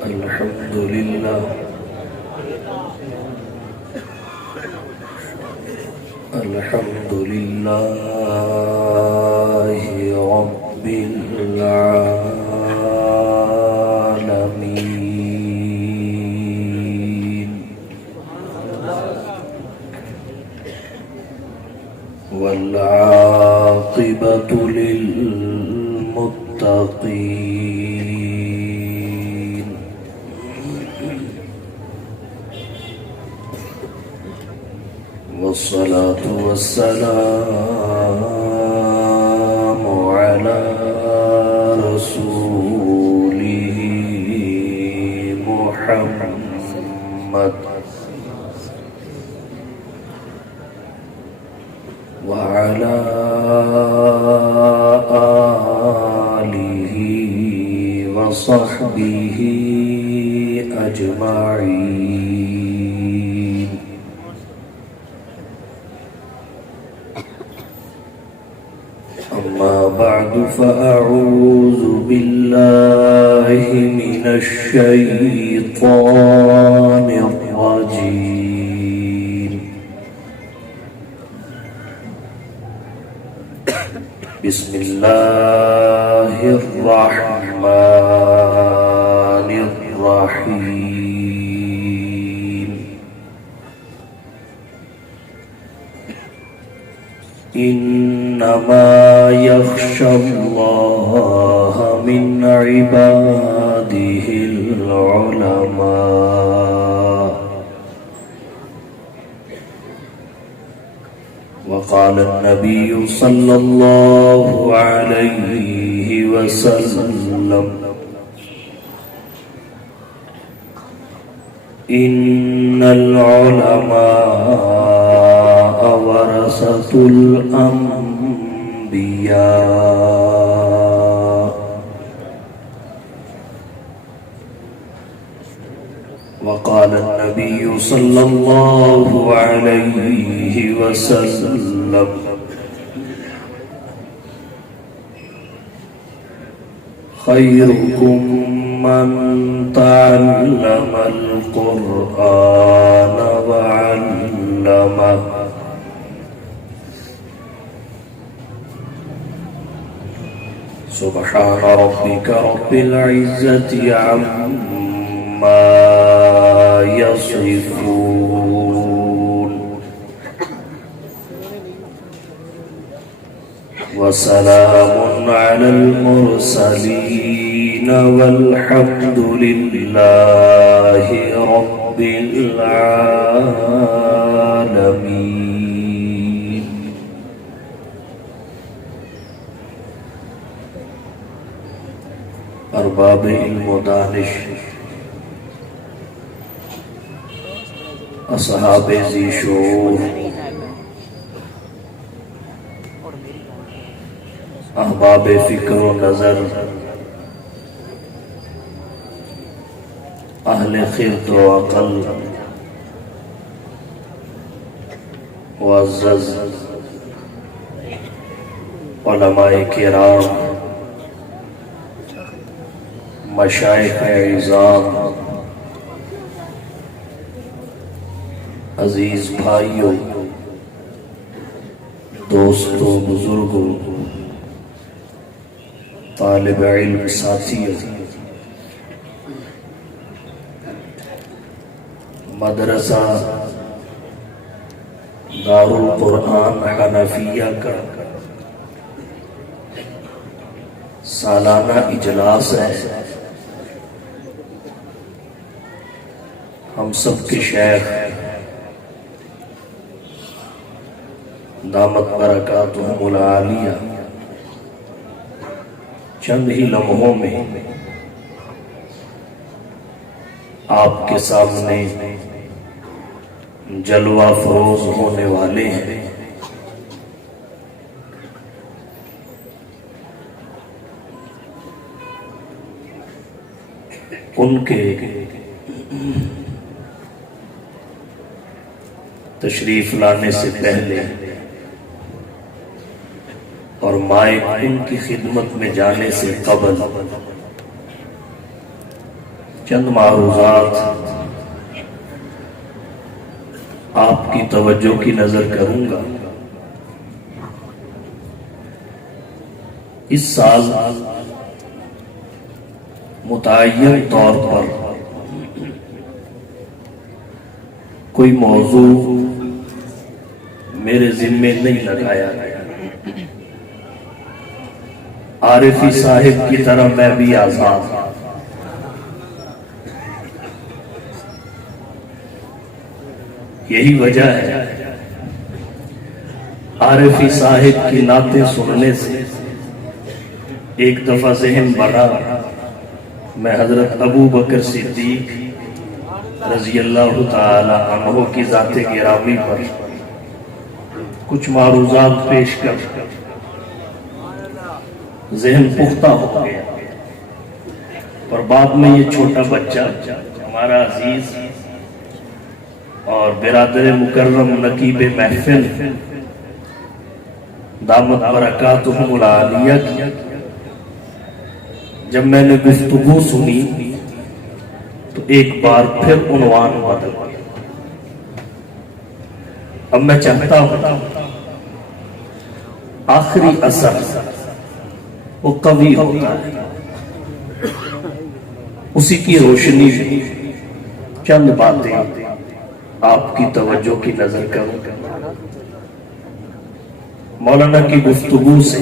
الحمد لله الحمد لله رب العالمين والعاقبة للمتقين والصلاة والسلام على رسوله محمد وعلى آله وصحبه أجمعين. أما بعد فأعوذ بالله من الشيطان الرجيم. بسم الله الرحمن الرحيم. إنما يخشى الله من عباده العلماء. وقال النبي صلى الله عليه وسلم: إن العلماء ورثة الأنبياء. وقال النبي صلى الله عليه وسلم: خيركم من تعلم القرآن وعلمه. سبحان ربك رب العزة عما يصفون وسلام على المرسلين والحمد لله رب العالمين. ارباب علم و دانش، اصحاب ذی شعور، احباب فکر و نظر، اہل خرد و عقل، معزز علماء کرام، مشائخ اعظام، عزیز بھائیوں، دوستوں، بزرگوں، طالب علم ساتھیوں، مدرسہ دارالقرآن حنفیہ کا سالانہ اجلاس ہے. ہم سب کے شیخ دامت برکاتہم العالیہ چند ہی لمحوں میں آپ کے سامنے جلوہ فروز ہونے والے ہیں. ان کے تشریف لانے سے پہلے اور مائک ان کی خدمت میں جانے سے قبل چند معروضات آپ کی توجہ کی نظر کروں گا۔ اس سال متعین طور پر کوئی موضوع میرے ذمے نہیں لگایا گیا۔ عارفی صاحب کی طرح میں بھی آزاد ہوں۔ یہی وجہ ہے عارفی صاحب کی نعتیں سننے سے ایک دفعہ ذہن بڑھا، میں حضرت ابو بکر صدیق رضی اللہ تعالی عنہ کی ذات گرامی پر کچھ معروضات پیش کر ذہن پختہ ہو گیا، اور بعد میں یہ چھوٹا بچہ ہمارا عزیز اور برادر مکرم نقیب محفل دامت برکاتہم العالیہ کی جب میں نے گفتگو سنی تو ایک بار پھر عنوان بدل گیا۔ اب میں چاہتا ہوں آخری اثر وہ قوی ہوتا ہے، اسی کی روشنی میں چند باتیں آپ کی توجہ کی نظر کروں گا۔ مولانا کی گفتگو سے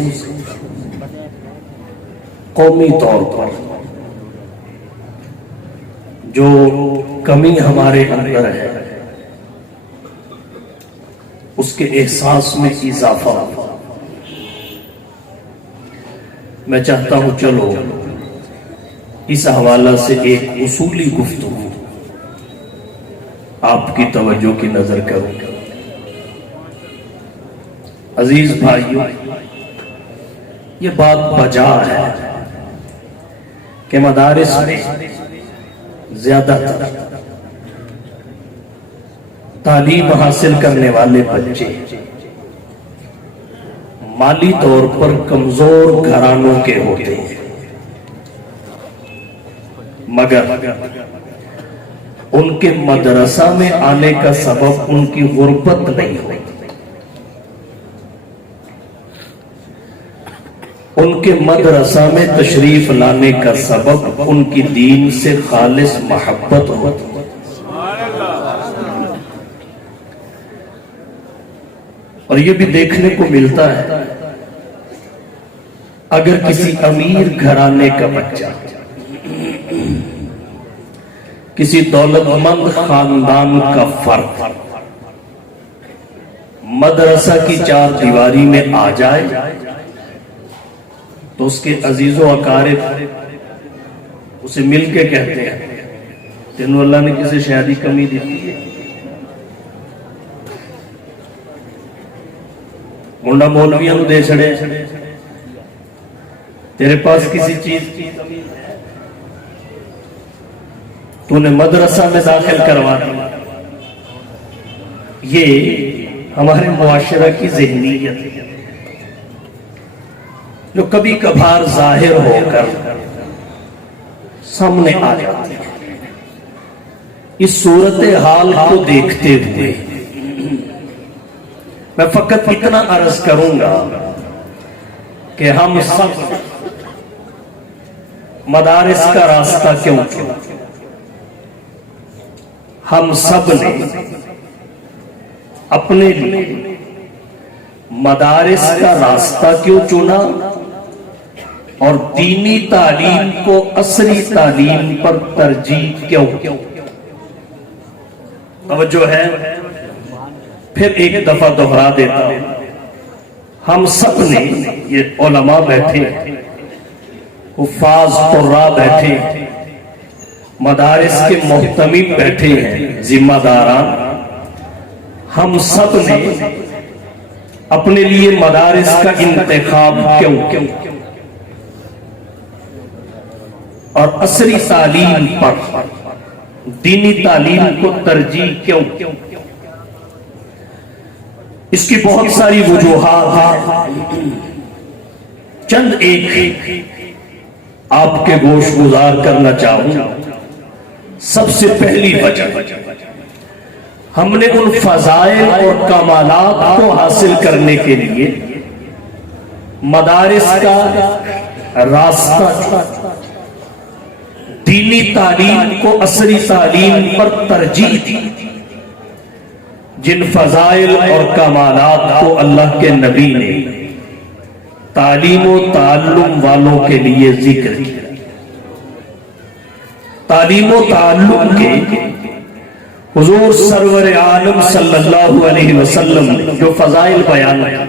قومی طور پر جو کمی ہمارے اندر ہے اس کے احساس میں اضافہ ہوا۔ میں چاہتا ہوں چلو اس حوالہ سے ایک اصولی گفتگو آپ کی توجہ کی نظر کروں گا۔ عزیز بھائیوں، یہ بات بجا ہے کہ مدارس میں زیادہ تر تعلیم حاصل کرنے والے بچے مالی طور پر کمزور گھرانوں کے ہوتے ہیں، مگر ان کے مدرسہ میں آنے کا سبب ان کی غربت نہیں ہوتی، ان کے مدرسہ میں تشریف لانے کا سبب ان کی دین سے خالص محبت ہوتی۔ اور یہ بھی دیکھنے کو ملتا ہے اگر کسی امیر گھرانے کا بچہ کسی دولت مند خاندان کا فرد مدرسہ کی چار دیواری میں آ جائے تو اس کے عزیز و اقارب اسے مل کے کہتے ہیں تینوں اللہ نے کسی شہادی کمی دیتی ہے، منڈا مولویاں نو دے چھڑے، تیرے پاس کسی چیز کی کمی ہے، تو نے مدرسہ میں داخل کروا دیا۔ یہ ہمارے معاشرہ کی ذہنیت ہے جو کبھی کبھار ظاہر ہو کر سامنے آ جاتی ہے۔ اس صورتحال کو دیکھتے ہوئے میں فقط اتنا عرض کروں گا کہ ہم سب مدارس کا راستہ کیوں چنا؟ ہم سب نے اپنے لیے مدارس کا راستہ کیوں چنا اور دینی تعلیم کو عصری تعلیم پر ترجیح کیوں؟ توجہ ہے؟ پھر ایک دفعہ دہرا دیتا ہوں، ہم سب نے، یہ علماء بیٹھے، حفاظ قراء بیٹھے، مدارس کے محتمم بیٹھے ہیں، ذمہ داران، ہم سب نے اپنے لیے مدارس کا انتخاب کیوں اور عصری تعلیم پر دینی تعلیم کو ترجیح کیوں؟ اس کی بہت ساری وجوہات ہیں، چند ایک آپ کے گوش گزار کرنا چاہوں۔ سب سے پہلی وجہ ہم نے ان فضائل اور کمالات کو حاصل کرنے کے لیے مدارس کا راستہ دینی تعلیم کو عصری تعلیم پر ترجیح دی. جن فضائل اور کمالات کو اللہ کے نبی نے تعلیم و تعلم والوں کے لیے ذکر کیا. تعلیم و تعلم کے حضور سرور عالم صلی اللہ علیہ وسلم جو فضائل بیان ہیں،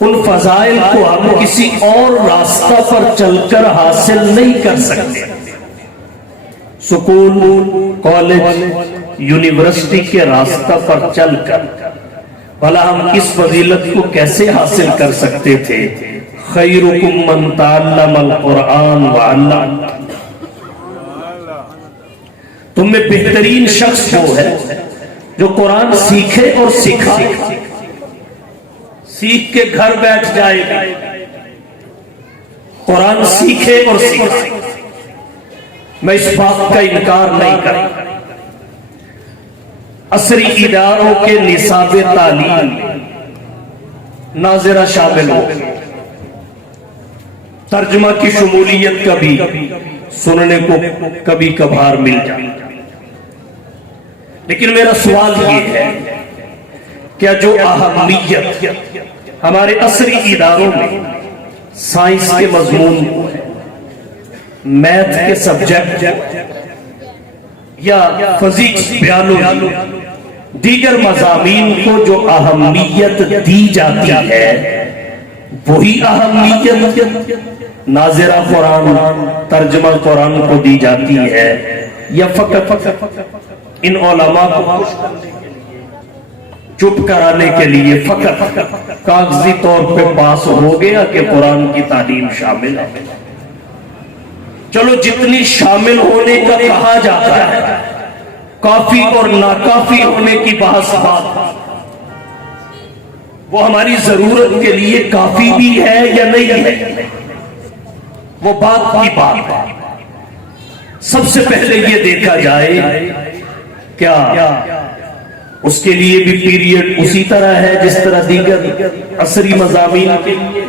ان فضائل کو ہم کسی اور راستہ پر چل کر حاصل نہیں کر سکتے. سکول، کالج، یونیورسٹی کے راستہ پر چل کر بھلا ہم اس فضیلت کو کیسے حاصل کر سکتے تھے؟ خیرکم من تعلم القرآن وعلم. تم میں بہترین شخص وہ ہے جو قرآن سیکھے اور سکھائے. سیکھ کے گھر بیٹھ جائے گا، قرآن سیکھے اور سکھائے. میں اس بات کا انکار نہیں کرتا. عصری اداروں کے نصاب تعلیم ناظرہ شامل ہو، ترجمہ کی شمولیت کا بھی سننے کو کبھی کبھار مل جائے. لیکن میرا سوال یہ ہے، کیا جو اہمیت ہمارے عصری اداروں میں سائنس کے مضمون کو ہے، میتھ کے سبجیکٹ یا فزکس، بیالوجی، دیگر مضامین کو جو اہمیت دی جاتی ہے، وہی اہمیت ناظرہ قرآن، ترجمہ قرآن کو دی جاتی ہے، یا فقط ان علماء کو چپ کرانے کے لیے فقط کاغذی طور پہ پاس ہو گیا کہ قرآن کی تعلیم شامل ہے؟ چلو جتنی شامل ہونے کا کہا جاتا ہے، کافی اور ناکافی ہونے کی بحث بات، وہ ہماری ضرورت کے لیے کافی بھی ہے یا نہیں ہے، وہ بات کی بات ہے. سب سے پہلے یہ دیکھا جائے کیا اس کے لیے بھی پیریڈ اسی طرح ہے جس طرح دیگر عصری مضامین کے لیے.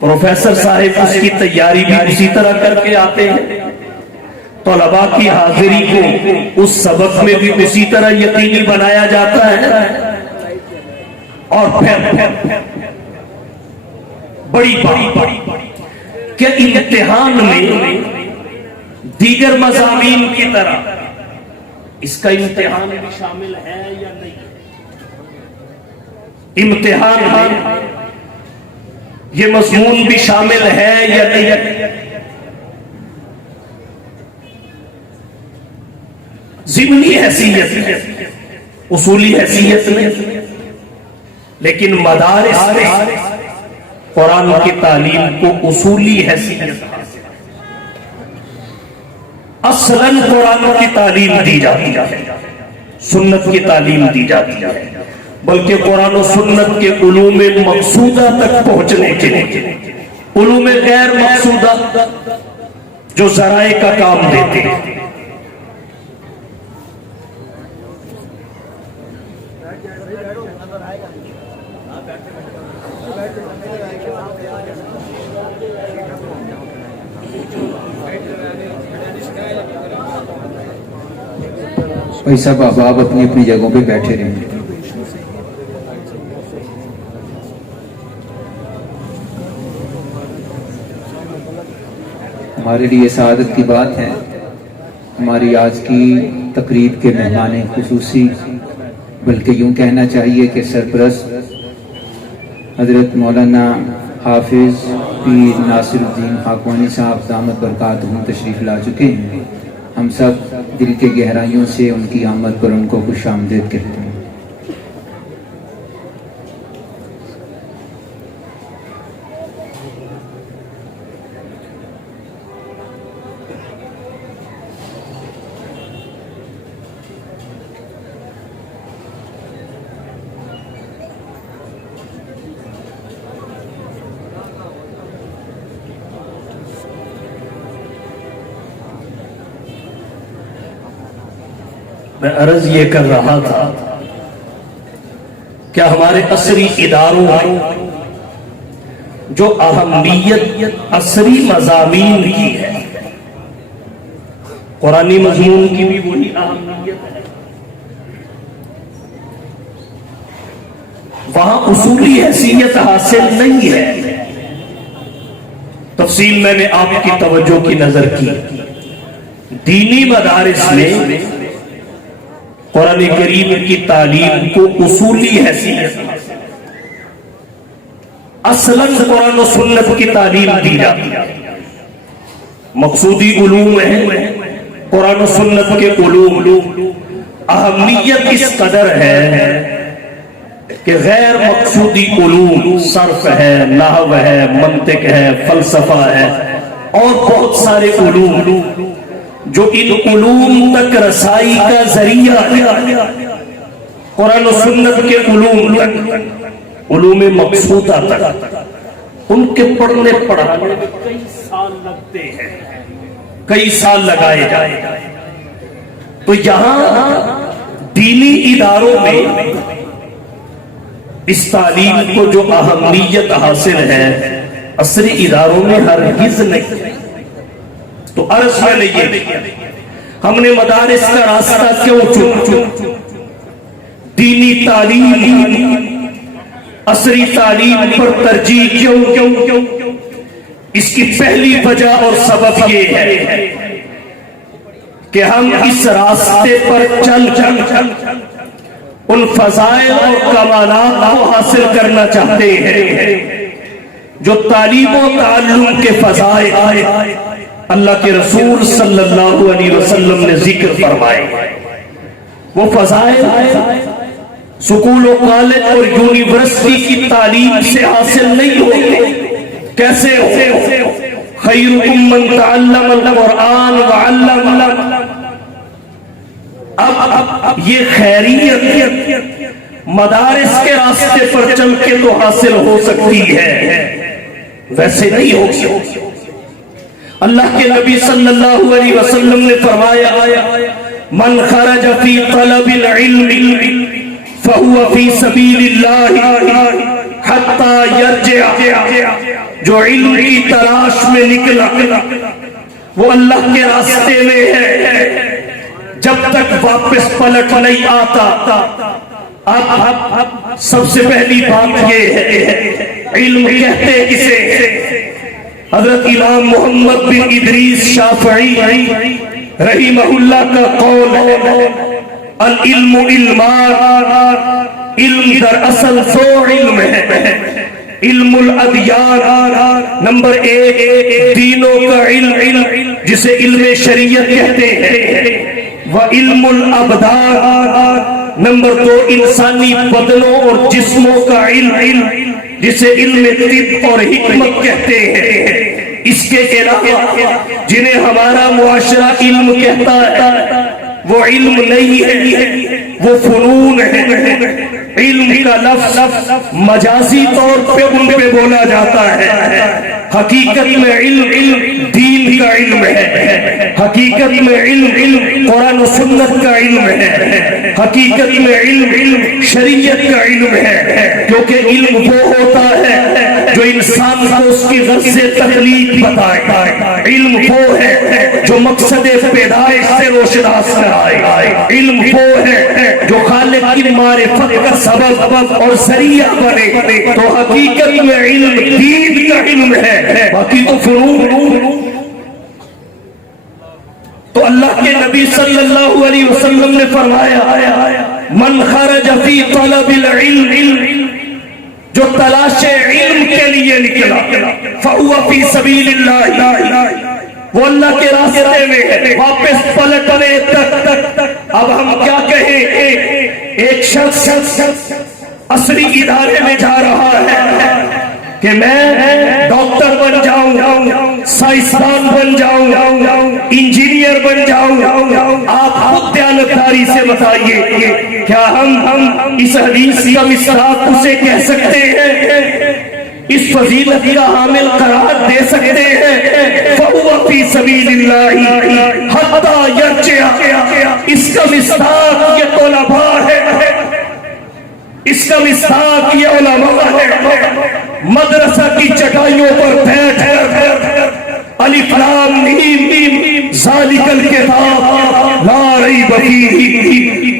پروفیسر صاحب اس کی تیاری بھی اسی طرح کر کے آتے ہیں. طلباء کی حاضری کو اس سبق میں بھی اسی طرح یقینی بنایا جاتا ہے. اور پھر بڑی بات کہ امتحان میں دیگر مضامین کی طرح اس کا امتحان بھی شامل ہے یا نہیں؟ امتحان میں یہ مضمون بھی شامل ہے یا نہیں؟ ضمنی حیثیت، اصولی حیثیت نہیں، لیکن مدارس میں قرآن کی تعلیم کو اصولی حیثیت، اصلاً قرآن کی تعلیم دی جاتی ہے، سنت کی تعلیم دی جاتی ہے، بلکہ قرآن و سنت کے علوم مقصودہ تک پہنچنے کے لیے علوم غیر مقصودہ جو ذرائع کا کام دیتے ہیں، بھائی صاحب آپ اپنی اپنی جگہوں پہ بیٹھے رہیں. ہمارے لیے سعادت کی بات ہے ہماری آج کی تقریب کے مہمان خصوصی، بلکہ یوں کہنا چاہیے کہ سرپرست حضرت مولانا حافظ پیر ناصر الدین خاقانی صاحب دامت برکاتہم تشریف لا چکے ہیں. ہم سب دل کے گہرائیوں سے ان کی آمد پر ان کو خوش آمدید کہتے ہیں. میں عرض یہ کر رہا تھا کہ ہمارے عصری اداروں میں جو اہمیت عصری مضامین کی ہے، قرآنی مضمون کی بھی وہی اہمیت ہے، وہاں اصولی حیثیت حاصل نہیں ہے۔ تفصیل میں نے آپ کی توجہ کی نظر کی، دینی مدارس میں قرآن کریم کی تعلیم کو اصولی حیثیت، اصلاً قرآن و سنت کی تعلیم دی جاتی ہے۔ مقصودی علوم ہے، قرآن و سنت کے علوم اہمیت اس قدر ہے کہ غیر مقصودی علوم، صرف ہے، نحو ہے، منطق ہے، فلسفہ ہے اور بہت سارے علوم جو ان علوم تک رسائی کا ذریعہ ہے، قرآن و سنت کے علوم تک، علوم مقصودہ تک، ان کے پڑھنے پڑھانے میں کئی سال لگتے ہیں، کئی سال لگائے جائے۔ تو یہاں دینی اداروں میں اس تعلیم کو جو اہمیت حاصل ہے، عصری اداروں میں ہرگز نہیں۔ تو عرض میں نے یہ، ہم نے مدارس کا راستہ کیوں چنا؟ دینی تعلیم، عصری تعلیم پر ترجیح کیوں؟ اس کی پہلی وجہ اور سبب یہ ہے کہ ہم اس راستے پر چل ان فضائل اور کمالات کو حاصل کرنا چاہتے ہیں جو تعلیم و تعلم کے فضائل اللہ کے رسول صلی اللہ علیہ وسلم نے ذکر فرمائے۔ وہ فضائل سکول و کالج اور یونیورسٹی کی تعلیم سے حاصل نہیں ہوتے۔ کیسے ہوتے؟ خیرکم من تعلم القرآن وعلم۔ اب یہ خیریت مدارس کے راستے پر چل کے تو حاصل ہو سکتی ہے، ویسے نہیں ہو سکتی۔ اللہ کے نبی صلی اللہ علیہ وسلم نے فرمایا، من خرج فی طلب العلم فہو فی سبیل اللہ حتی یرجع، جو علم کی تلاش میں نکلا وہ اللہ کے راستے میں ہے جب تک واپس پلٹ نہیں آتا۔ اب سب سے پہلی بات یہ ہے، علم کہتے کسے؟ حضرت امام محمد بن ادریس شافعی رحمہ اللہ کا قول ہے، العلم علمان، علم در اصل دو علم ہے، علم الادیان نمبر 1 دینوں کا علم جسے علم شریعت کہتے ہیں، وعلم الابدان نمبر 2 انسانی بدنوں اور جسموں کا علم جسے علم طب اور حکمت کہتے ہیں۔ اس کے علاوہ جنہیں ہمارا معاشرہ علم کہتا ہے وہ علم نہیں ہے، وہ فنون ہے۔ علم کا لفظ مجازی طور پہ ان پہ بولا جاتا ہے، حقیقت میں علم دین کا علم ہے، حقیقت میں علم قرآن و سنت کا علم ہے، حقیقت میں علم شریعت کا علم ہے، کیونکہ علم وہ ہوتا ہے جو انسان کو اس کی غرض سے تخلیق بتائے، علم وہ ہے جو مقصد پیدائش سے روشناس کرائے، علم وہ ہے جو خالق کی معرفت کا سبب اور ذریعہ بنے۔ تو حقیقت میں علم دین کا علم ہے، باقی تو فنون۔ تو اللہ کے نبی صلی اللہ علیہ وسلم نے فرمایا، من خرج فی طلب العلم، جو تلاش علم کے لیے نکلا، فہو فی سبیل اللہ، وہ اللہ کے راستے میں ہے، واپس پلٹنے تک۔ اب ہم کیا کہیں؟ ایک شخص عصری ادارے میں جا رہا ہے کہ میں ڈاکٹر بن جاؤں، سائنسدان بن جاؤں، انجینئر بن جاؤں۔ آپ خود دیانتداری سے بتائیے، کیا ہم اس حدیث کا مصداق اسے کہہ سکتے ہیں؟ اس فضیلت کا حامل قرار دے سکتے ہیں فَهُوَ فِي سَبِيلِ اللَّهِ حَتَّى يَرْجِعَ. اس کا مصداق یہ طلباء ہے، اس کا مصداق یہ علماء ہے، مدرسہ کی چٹائیوں پر بیٹھ کر الف لام میم ذالک الکتاب لا ریب فیہ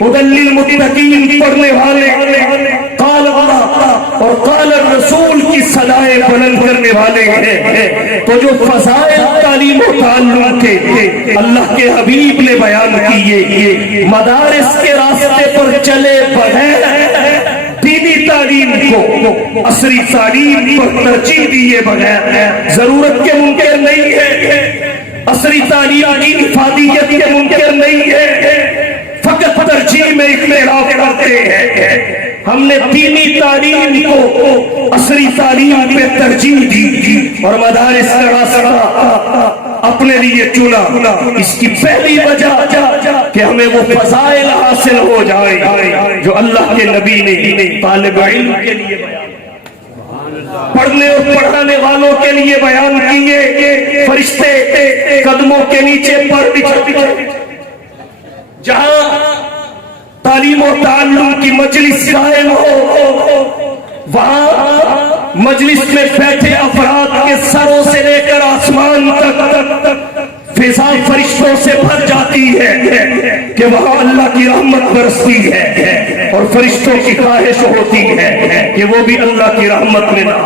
ھدی للمتقین پڑھنے والے قال اللہ اور قال الرسول کی صدائیں بلند کرنے والے ہیں. تو جو فضائل تعلیم و تعلم کے اللہ کے حبیب نے بیان کیے، مدارس کے راستے پر چلے بغیر دینی تعلیم کو عصری تعلیم پر ترجیح دیے بغیر ضرورت کے منکر نہیں ہے، عصری تعلیم کی افادیت کے منکر نہیں ہے، فقط ترجیح میں اختلاف کرتے ہیں. ہم نے دینی تعلیم کو عصری تعلیم پہ ترجیح دی اور مدارس کا راستہ اپنے لیے چنا. اس کی پہلی وجہ کہ ہمیں وہ فضائل حاصل ہو جائے جو اللہ کے نبی نے طالب علم کے لیے بیان، پڑھنے اور پڑھانے والوں کے لیے بیان کیے. فرشتے قدموں کے نیچے پر بچھتے، جہاں تعلیم و تعلم کی مجلس قائم ہو وہاں مجلس میں بیٹھے افراد کے سروں سے لے کر آسمان تک فضا فرشتوں سے بھر جاتی ہے کہ وہاں اللہ کی رحمت برستی ہے اور فرشتوں کی خواہش ہوتی ہے کہ وہ بھی اللہ کی رحمت میں نہ.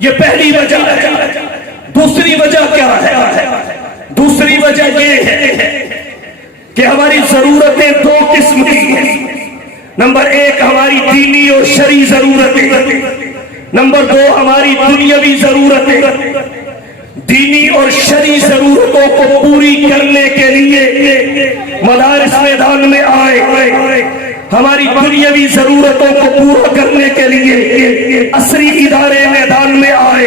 یہ پہلی وجہ ہے. دوسری وجہ کیا ہے؟ دوسری وجہ یہ ہے کہ ہماری ضرورتیں دو قسم کی ہیں. نمبر ایک ہماری دینی اور شرعی ضرورتیں، نمبر دو ہماری دنیاوی ضرورتیں. دینی اور شرعی ضرورتوں کو پوری کرنے کے لیے مدارس میدان میں آئے، ہماری دنیاوی ضرورتوں کو پورا کرنے کے لیے عصری ادارے میدان میں آئے،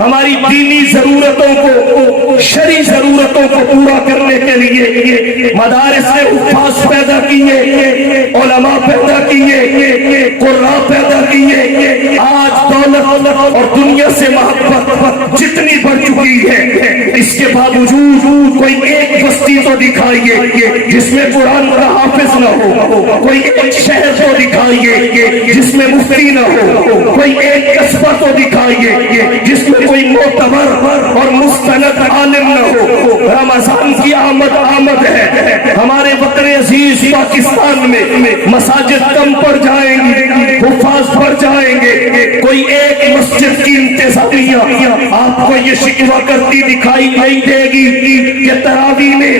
ہماری دینی ضرورتوں کو شرعی ضرورتوں کو پورا کرنے کے لیے مدارس نے حفاظ پیدا کیے، علماء پیدا کیے، قراء پیدا کیے. آج دولت اور دنیا سے محبت جتنی بڑھ چکی ہے، اس کے باوجود کوئی ایک بستی تو دکھائیے جس میں قرآن کا حافظ نہ ہو، کوئی ایک شہر تو دکھائیے جس میں مفتی نہ ہو، کوئی ایک قصبہ تو دکھائیے جس میں کوئی معتبر اور مستند عالم نہ ہو. رمضان کی آمد ہے، ہمارے وطن عزیز پاکستان میں مساجد کم پڑ جائیں گی، حفاظ بڑھ جائیں گے، کوئی ایک مسجد کی انتظامیہ آپ کو یہ شکوہ کرتی دکھائی نہیں دے گی کہ تراویح میں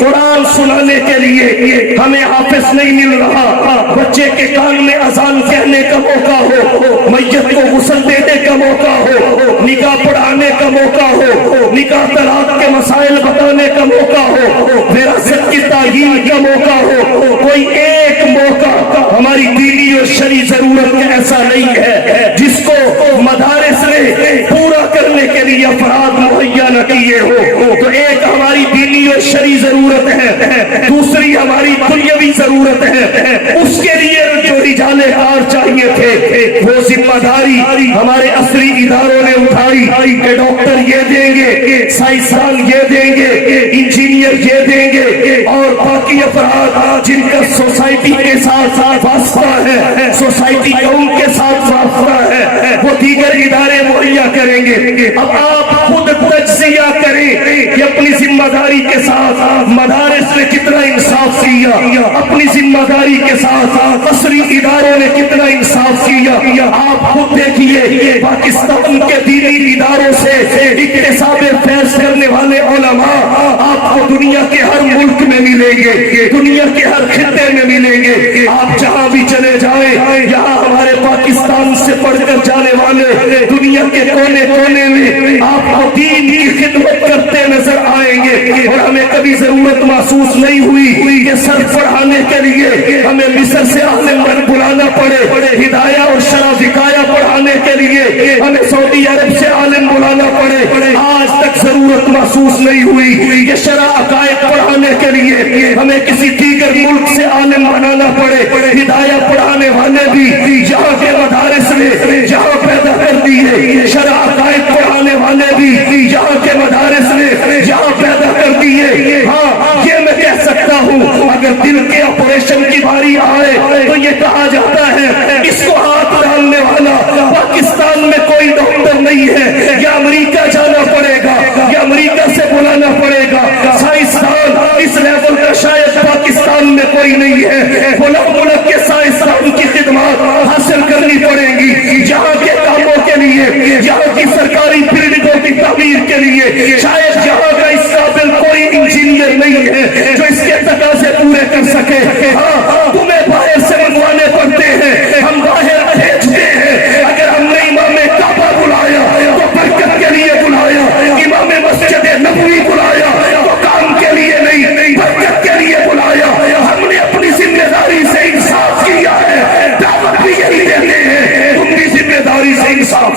قرآن سنانے کے لیے ہمیں حافظ نہیں مل رہا، بچے کے کان میں اذان کہنے کا موقع ہو، میت کو غسل دینے کا موقع ہو، نکاح پڑھانے کا موقع ہو، نکاح طلاق کے مسائل بتانے کا موقع ہو، وراثت کی تعیین کا موقع ہو. کوئی ایک موقع ہماری دینی اور شرعی ضرورت کا ایسا نہیں ہے جس کو مدارس نے پورا کرنے کے لیے افراد مہیا نہ کیے ہو. تو ایک ہماری دینی اور شرعی ضرورت ہے، دوسری ہماری دنیاوی ضرورت ہے. اس کے لیے جو رجال کار چاہیے تھے وہ ذمہ داری ہمارے عصری اداروں نے اٹھائی کہ ڈاکٹر یہ دیں گے، سائنسدان یہ دیں گے، انجینئر یہ دیں گے، اور باقی افراد جن کا سوسائٹی کے ساتھ واسطہ ہے، سوسائٹی کا ان کے ساتھ واسطہ ہے، وہ دیگر ادارے مہیا کریں گے. اب آپ خود تجزیہ کریں کہ اپنی ذمہ داری کے ساتھ مدارس نے کتنا انصاف کیا، اپنی ذمہ داری کے ساتھ عصری اداروں نے کتنا انصاف کیا. آپ خود دیکھیے پاکستان کے دینی اداروں سے اکتساب فیض کرنے والے علماء آپ کو دنیا کے ہر ملک میں ملیں گے، دنیا کے ہر خطے میں ملیں گے. آپ جہاں بھی چلے جائیں، یہاں ہمارے پاکستان سے پڑھ کر جانے والے دنیا کے کونے کونے میں آپ کو دین کی خدمت کرتے نظر آئیں گے. اور ہمیں کبھی ضرورت محسوس نہیں ہوئی کہ سر پڑھانے کے لیے ہمیں مصر سے عالم بلانا پڑے، ہدایہ اور شرح وقایہ پڑھانے کے لیے ہمیں سعودی عرب سے عالم بلانا پڑے. آج تک ضرورت محسوس نہیں ہوئی کہ شرح عقائد پڑھانے کے لیے ہمیں کسی دیگر ملک سے عالم بنانا پڑے. ہدایہ پڑھانے والے بھی یہاں کے مدارس نے یہاں پیدا کر دیے، شرع عقائد پڑھانے والے بھی یہاں کے مدارس نے یہاں پیدا کر دیے۔ ہاں یہ میں کہہ سکتا ہوں، اگر دل کے آپریشن کی باری آئے تو یہ کہا جاتا ہے اس کو ہاتھ ڈالنے والا پاکستان میں کوئی ڈاکٹر نہیں ہے، یا امریکہ جانا پڑے گا یا امریکہ سے بلانا پڑے گا۔ سائنسدان اس لیول کا شاید پاکستان میں کوئی نہیں ہے، ملک کے سائنسدان کی خدمات حاصل کرنی پڑے گی یہاں کے کاموں کے لیے، یہاں کی سرکاری بلڈنگوں کی تعمیر کے لیے۔ شاید یہاں کا اس قابل کوئی انجینئر نہیں ہے جو اس کے تقاضے پورے کر سکے۔ ہاں تمہیں باہر سے منگوانے پڑتے ہیں، ہم باہر بھیجتے ہیں۔ اگر ہم نے امام کعبہ بلایا تو برکت کے لیے بلایا، امام مسجد نبوی بلایا تو کام کے لیے نہیں، برکت کے لیے بلایا۔ ہم نے اپنی ذمہ داری سے انصاف کیا ہے، دعوت بھی یہی دیتے ہیں، تم بھی ذمہ داری سے انصاف۔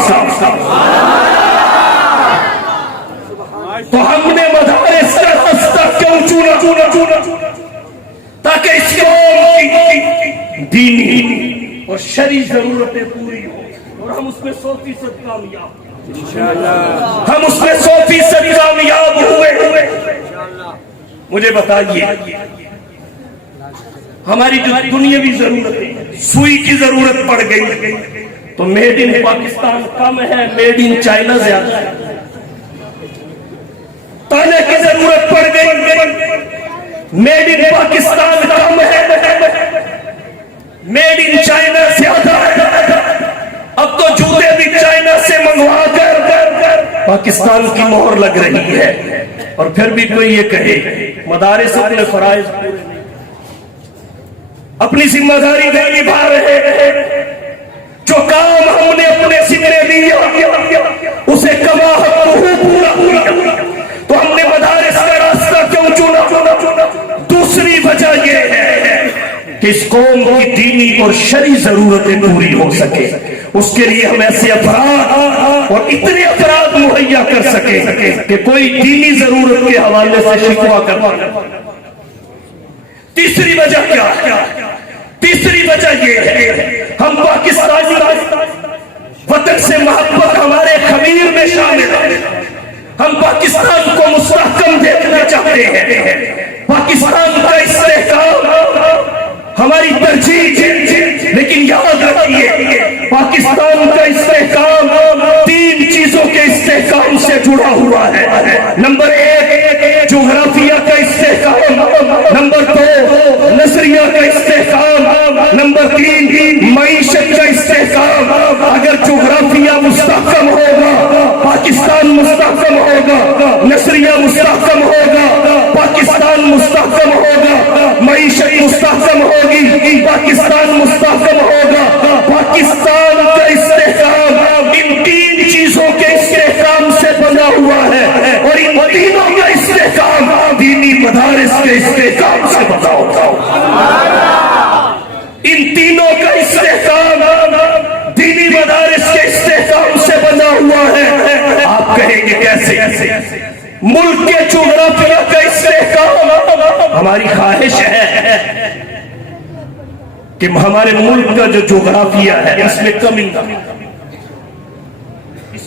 تو ہم نے مدارس کا راستہ کیوں چنا؟ تاکہ اس قوم کی دینی اور شرعی ضرورتیں پوری ہوں، اور ہم اس میں 100% کامیاب، ہم اس میں 100% کامیاب ہوئے۔ مجھے بتائیے، ہماری جو دنیاوی ضرورتیں، سوئی کی ضرورت پڑ گئی تو میڈ ان پاکستان کم ہے، میڈ ان چائنا زیادہ ہے۔ تانے کی ضرورت پڑ گئی، میڈ ان پاکستان کم ہے، میڈ ان چائنا زیادہ ہے۔ اب تو جوتے بھی چائنا سے منگوا کر پاکستان کی مہر لگ رہی ہے، اور پھر بھی کوئی یہ کہے مدارس اپنے فرائض اپنی ذمہ داری نہیں نبھا رہے ہیں۔ جو کام ہم نے اپنے سینے لیا اسے کما پورا تو ہم نے مدارس کا راستہ کیوں چنا؟ دوسری وجہ یہ ہے کہ اس قوم کی دینی اور شرعی ضرورتیں پوری ہو سکے، اس کے لیے ہم ایسے افراد اور اتنے افراد مہیا کر سکے کہ کوئی دینی ضرورت کے حوالے سے شکوہ کرنا۔ تیسری وجہ کیا ہے؟ تیسری وجہ یہ ہے ہم پاکستانی وطن سے محبت ہمارے خمیر میں شامل ہے۔ ہم پاکستان کو مستحکم دیکھنا چاہتے ہیں، پاکستان کا استحکام ہماری ترجیح ہے، لیکن یاد رکھیے پاکستان کا استحکام 3 چیزوں کے استحکام سے جڑا ہوا ہے۔ نمبر 1 جغرافیہ کا استحکام، نمبر 2 نظریہ کا استحکام، نمبر 3 معیشت کا استحکام۔ اگر جغرافیہ مستحکم ہوگا پاکستان مستحکم ہوگا، نظریہ مستحکم ہوگا پاکستان مستحکم ہوگا، معیشت مستحکم ہوگی پاکستان مستحکم ہوگا۔ پاکستان کا استحکام ان 3 چیزوں کے استحکام سے بنا ہوا ہے، اور ان تینوں کا استحکام دینی مدارس کے استحکام سے بنا ہوتا ہے۔ ان تینوں کا استحکام دینی مدارس کے استحکام سے بنا ہوا ہے۔ آپ کہیں گے کیسے؟ ملک کے جغرافیہ کا استحکام ہماری خواہش ہے کہ ہمارے ملک کا جو جغرافیہ ہے اس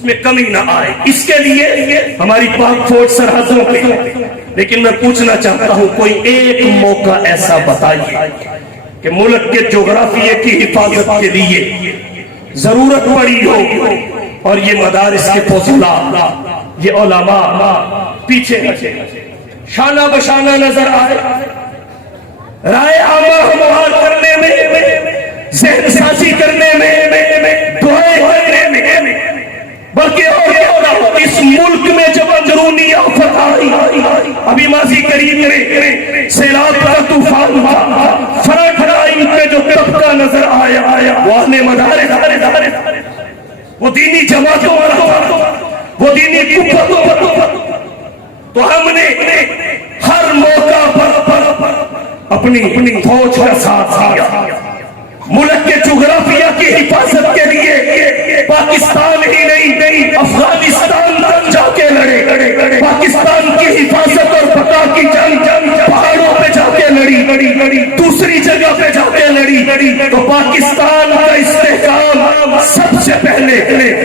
میں کمی نہ آئے، اس کے لیے ہماری پاک فوج سرحدوں پہ۔ لیکن میں پوچھنا چاہتا ہوں کوئی ایک موقع ایسا بتائیے کہ ملک کے جغرافیے کی حفاظت کے لیے ضرورت پڑی ہو اور یہ مدارس کے فضلاء، یہ علماء پیچھے شانہ بشانہ نظر آئے، رائے عامہ ہموار کرنے میں، ذہن سازی کرنے میں، دعائیں کرنے میں، بلکہ اور اس ملک میں جب اندرونی آفت آئی، ابھی ماضی قریب میں سیلاب کا طوفان تھا، فرنٹ لائن پہ جو طبقہ نظر آیا وہ اہل مدارس، وہ دینی جماعتوں والا، وہ دینی قوتوں، تو ہم نے ہر موقع پر اپنی فوج کا ساتھ دیا۔ ملک کے جغرافیہ کی حفاظت کے لیے پاکستان ہی نہیں افغانستان تک جا کے لڑے، پاکستان کی حفاظت اور بقا کی جنگ پہاڑوں پہ جا کے لڑی، دوسری جگہ پہ جا کے لڑی، تو پاکستان کا استحکام سے پہلے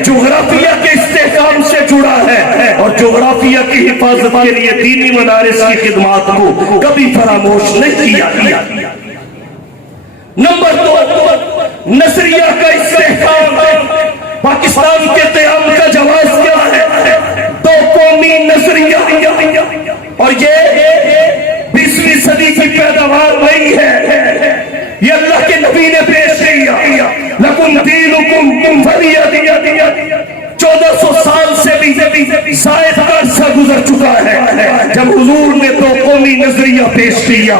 جغرافیہ کے استحکام سے جڑا ہے اور جغرافیہ کی حفاظت کے لیے دینی مدارس کی خدمات کو کبھی فراموش نہیں کیا. نمبر 2، نظریہ کا استحکام. پاکستان کے قیام کا جواز کیا ہے؟ دو قومی نظریہ، اور یہ 20ویں صدی کی پیداوار نہیں ہے، یہ اللہ کے نبی نے پیش کیا. لکم دینکم ولی دین. 1400 سال سے بھی زائد کا عرصہ گزر چکا ہے جب حضور نے دو قومی نظریہ پیش کیا،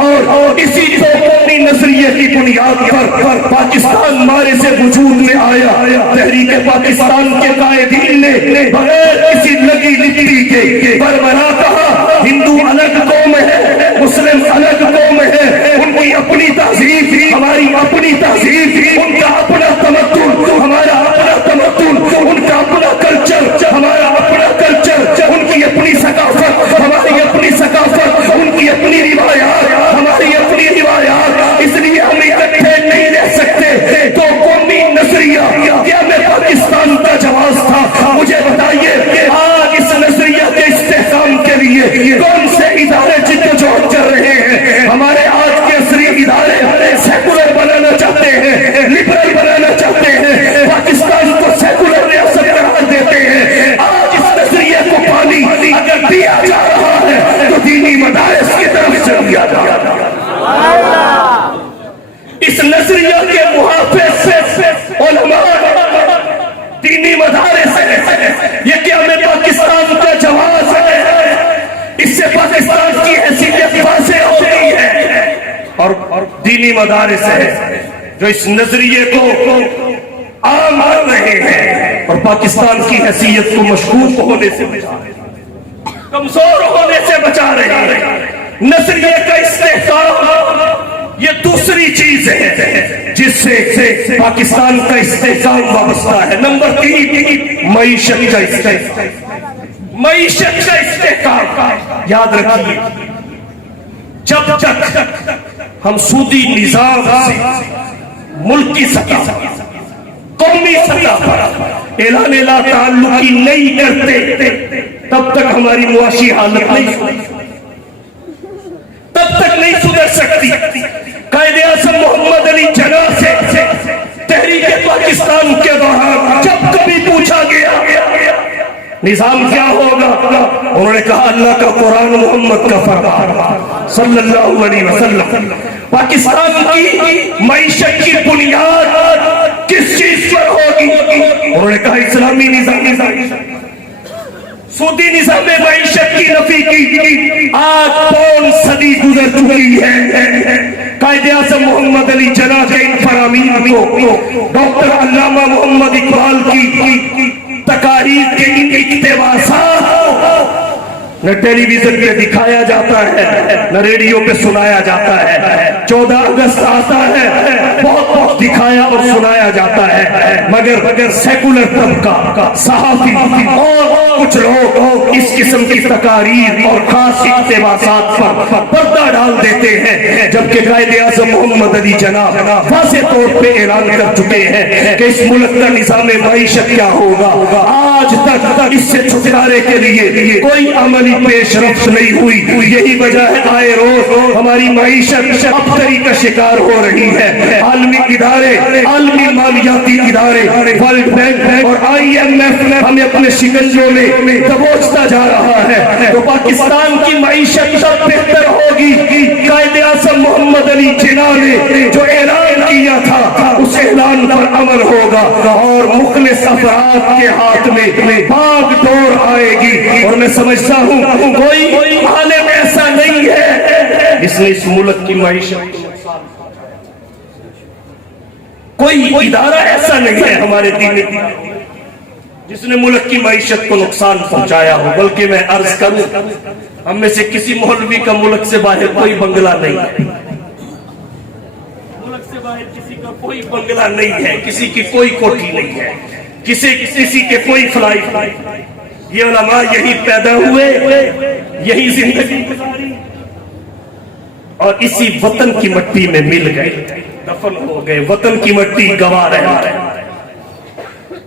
اور اسی دو قومی نظریے کی بنیاد پر پاکستان مارے سے وجود میں آیا. تحریک پاکستان کے قائدین نے بغیر کسی لگی لپٹی کے بربرا کہا ہندو الگ قوم ہے، مسلم الگ قوم ہے، ان کی اپنی تہذیب، ہماری اپنی تہذیب، ان کا اپنا تمدن، ہمارا اپنا تمدن، ان کا اپنا کلچر، ہمارا اپنا کلچر، ان کی اپنی ثقافت، ہماری اپنی ثقافت، ان کی اپنی روایات، ہماری اپنی روایات. اس لیے ہم اکٹھے نہیں رہ سکتے. تو قومی نظریہ کیا میں پاکستان کا جواز تھا؟ مجھے بتائیے آج اس نظریہ کے استحکام کے لیے کون سے ادارے جدوجہد کر رہے ہیں؟ ہمارے آج کے عصری ادارے سیکولر بنانا چاہتے ہیں، لبرل بنانا چاہتے ہیں، پاکستان کو سیکولر ریاست قرار دیتے ہیں. آج اس نظریے کو پانی اگر دیا جا رہا ہے تو دینی مدارس کی طرف سے دیا جا رہا ہے. اس نظریہ کے محافظ سے علماء، دینی مدارس ہے. یہ کیا میں پاکستان کا جواز ہے؟ اس سے پاکستان کی حیثیت واضح ہوتی ہے. اور دینی مدارس ہے جو اس نظریے کو عام کر رہے ہیں اور پاکستان کی حیثیت کو مشکوک ہونے سے بچا رہے ہیں، کمزور ہونے سے بچا رہے ہیں. نظریے کا استحکام یہ دوسری چیز ہے جس سے پاکستان کا استحکام وابستہ ہے. نمبر 3، معیشت کا استحکام. معیشت کا استحکام یاد رکھیے، جب تک ہم سودی نظام سے ملکی سطح، قومی سطح پر اعلان لا تعلقی نہیں کرتے تب تک ہماری معاشی حالت نہیں، تب تک نہیں سدھر سکتی. قائد اعظم محمد علی جناح سے تحریک پاکستان کے دوران جب کبھی پوچھا گیا نظام کیا ہوگا، انہوں نے کہا اللہ کا قرآن، محمد کا فرمان صلی اللہ علیہ وسلم. پاکستان کی معیشت کی بنیاد کس چیز پر ہوگی؟ انہوں نے کہا اسلامی نظام. سودی نظام معیشت کی نفی کی آج 5 صدی گزر چکی ہے. قائد اعظم محمد علی جناح کے ان فرامین کو ڈاکٹر علامہ محمد اقبال کی تقاریر کے ان اقتباسات نہ ٹیلی ویژن پہ دکھایا جاتا ہے، نہ ریڈیو پہ سنایا جاتا ہے. 14 اگست آتا ہے، بہت دکھایا اور سنایا جاتا ہے، مگر سیکولر طبقہ، صحافی اور کچھ لوگ اس قسم کی تقاریر اور خاص اقتباسات پر پردہ ڈال دیتے ہیں، جبکہ قائد اعظم محمد علی جناح واضح طور پہ اعلان کر چکے ہیں کہ اس ملک کا نظام معیشت کیا ہوگا. آج تک اس سے چھٹکارے کے لیے کوئی عملی پیش رفت نہیں ہوئی. یہی وجہ ہے آئے روز ہماری معیشت ابتری کا شکار ہو رہی ہے. عالمی ادارے، عالمی مالیاتی ادارے، ورلڈ بینک اور IMF ہمیں اپنے شکنجوں میں دبوچتا جا رہا ہے. تو پاکستان کی معیشت تب بہتر ہوگی قائد اعظم محمد علی جناح نے جو اعلان کیا تھا اس اعلان پر عمل ہوگا اور مخلص افراد کے ہاتھ میں بھاگ دوڑ آئے گی. اور میں سمجھتا ہوں کوئی عالم ایسا نہیں ہے جس نے اس ملک کی معیشت کو نقصان پہنچایا. کوئی ادارہ ایسا نہیں ہے ہمارے دین جس نے ملک کی معیشت کو نقصان پہنچایا ہو. بلکہ میں عرض کروں ہم میں سے کسی مولوی کا ملک سے باہر کوئی بنگلہ نہیں ہے، ملک سے باہر کسی کا کوئی بنگلہ نہیں ہے، کسی کی کوئی کوٹھی نہیں ہے، کسی کے کوئی فلائٹ. یہ علماء یہی پیدا ہوئے، یہی زندگی گزاری اور اسی وطن کی مٹی میں مل گئے، دفن ہو گئے. وطن کی مٹی گواہ رہا ہے.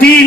3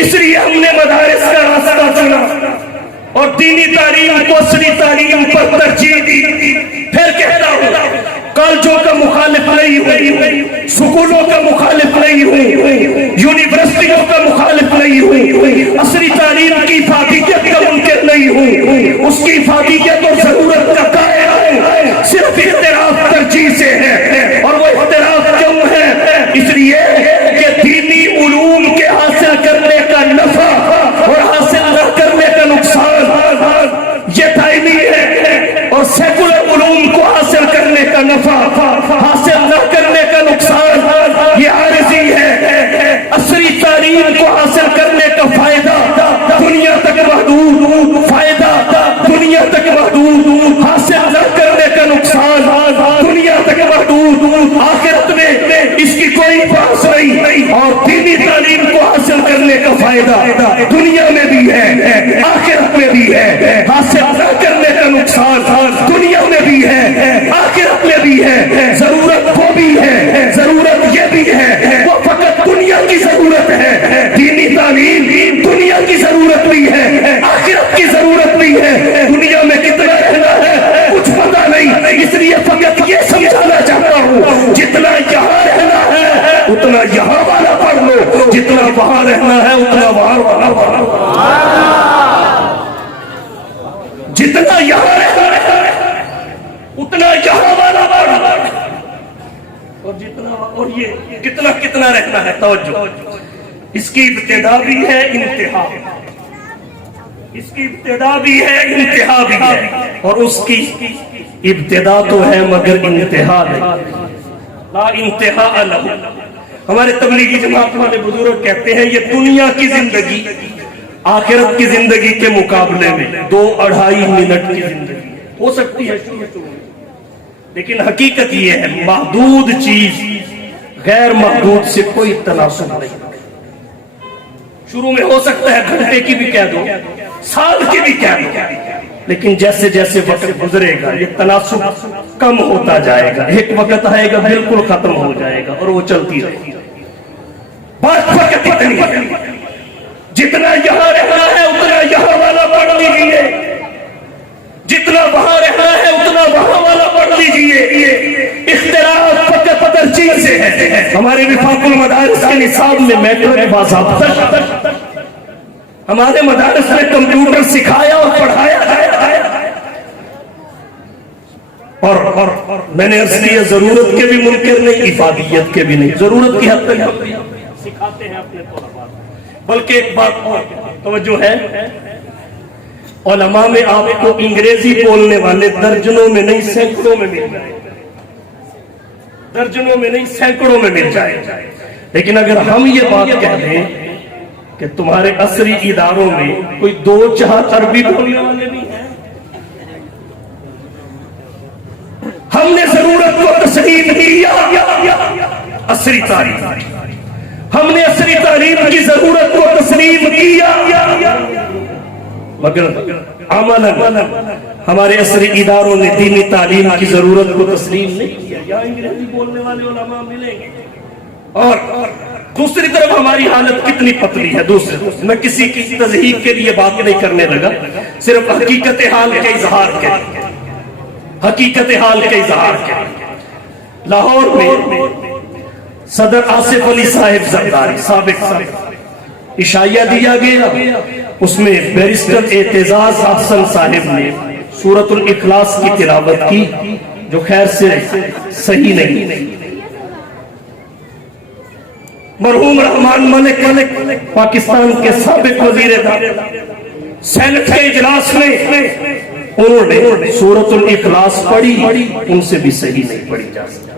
اس لیے ہم نے مدارس کا راستہ چنا اور دینی تعلیم کو عصری تعلیم پر ترجیح دی. پھر کہتا ہوں کالجوں کا مخالف نہیں ہوں, سکولوں کا مخالف نہیں ہوں, یونیورسٹیوں کا مخالف نہیں ہوں, عصری تعلیم کی افادیت کا منکر نہیں ہوں, اس کی افادیت اور ضرورت کا قائل ہوں. صرف اختلاف ترجیح سے ہے, اور وہ اختلاف کیوں ہے؟ اس لیے کہ دینی علوم کے حاصل کرنے کا نفع اور حاصل نہ کرنے کا نقصان یہ دائمی ہے, اور سیکولر علوم کو حاصل کرنے کا نفع حاصل نہ کرنے کا نقصان یہ عارضی ہے. عصری تعلیم کو حاصل کرنے کا فائدہ دنیا تک محدود, فائدہ دنیا تک محدود, حاصل نہ کرنے کا نقصان دنیا تک محدود, آخرت میں اس کی کوئی بحث نہیں. اور دینی تعلیم کو حاصل کرنے کا فائدہ دنیا میں بھی ہے, آخرت میں بھی ہے, حاصل نہ کرنے کا نقصان دنیا میں بھی ہے, آخرت میں بھی ہے. ضرورت وہ بھی ہے, ضرورت یہ بھی ہے, وہ فقط دنیا کی ضرورت ہے. دینی تعلیم دنیا کی ضرورت بھی ہے, آخرت کی ضرورت بھی ہے. دنیا میں کتنا رہنا ہے کچھ پتا نہیں, اس لیے فقط یہ سمجھانا چاہتا ہوں جتنا یہاں رہنا ہے اتنا یہاں والا پڑھ لو, جتنا وہاں رہنا ہے اتنا وہاں والا پڑھ لو. جتنا یہاں رہنا ہے اتنا یہاں والا پڑھ لو, اور جتنا اور یہ کتنا کتنا رہنا ہے. توجہ, اس کی ابتدا بھی ہے انتہا, اس کی ابتدا بھی ہے انتہا بھی ہے, اور اس کی ابتدا تو ہے مگر انتہا نہیں. لا انتہا لہ. ہمارے تبلیغی جماعت والے بزرگ کہتے ہیں یہ دنیا کی زندگی آخرت کی زندگی کے مقابلے میں 2-2.5 منٹ کی زندگی ہو سکتی ہے شروع میں, لیکن حقیقت یہ ہے محدود چیز غیر محدود سے کوئی تناسب نہیں. شروع میں ہو سکتا ہے گھنٹے کی بھی کہہ دو, سال کی بھی کہہ دو, لیکن جیسے جیسے وقت گزرے گا یہ تناسب کم ہوتا جائے گا. ایک وقت آئے گا بالکل ختم ہو جائے گا اور وہ چلتی رہے گی. بات وقت اتنی ہے, جتنا یہاں رہنا ہے اتنا یہاں والا پڑھ لیجیے, جتنا وہاں رہنا ہے اتنا وہاں والا پڑھ لیجیے. اختلاف فقط ترجیح سے ہے. ہمارے وفاق المدارس کے نصاب میں میٹرک باضابطہ, ہمارے مدارس میں کمپیوٹر سکھایا اور پڑھایا اور میں نے عرض کیا ضرورت کے بھی منکر نہیں, افادیت کے بھی نہیں. ضرورت کی حد تک ہم سکھاتے ہیں اپنے طلباء. بلکہ ایک بات اور توجہ ہے, علماء میں آپ کو انگریزی بولنے والے درجنوں میں نہیں سینکڑوں میں مل جائے, درجنوں میں نہیں سینکڑوں میں مل جائے. لیکن اگر ہم یہ بات کہہ دیں کہ تمہارے عصری اداروں میں کوئی 2-4 عربی بولنے والے بھی ہیں, ہم نے ضرورت کو تسلیم کیا. عصری تعلیم, ہم نے عصری تعلیم کی ضرورت کو تسلیم کیا, مگر عملاً ہمارے عصری اداروں نے دینی تعلیم کی ضرورت کو تسلیم نہیں کیا. یا انگریزی بولنے والے علماء ملیں گے, اور دوسری طرف ہماری حالت کتنی پتلی ہے. دوسری میں کسی کی تضحیق کے لیے بات نہیں کرنے لگا, صرف حقیقت حال کے اظہار کے, حقیقت حال کے اظہار کے. لاہور میں صدر آصف علی صاحب زرداری سابق عشائیہ دیا گیا, اس میں بیرسٹر اعتزاز احسن صاحب نے سورۃ الاخلاص کی تلاوت کی, جو خیر سے صحیح نہیں. مرحوم رحمان ملک پاکستان کے سابق وزیر داخلہ سینٹ کے اجلاس میں انہوں نے سورۃ الاخلاص پڑھی, ان سے بھی صحیح نہیں پڑھی جا سکتی.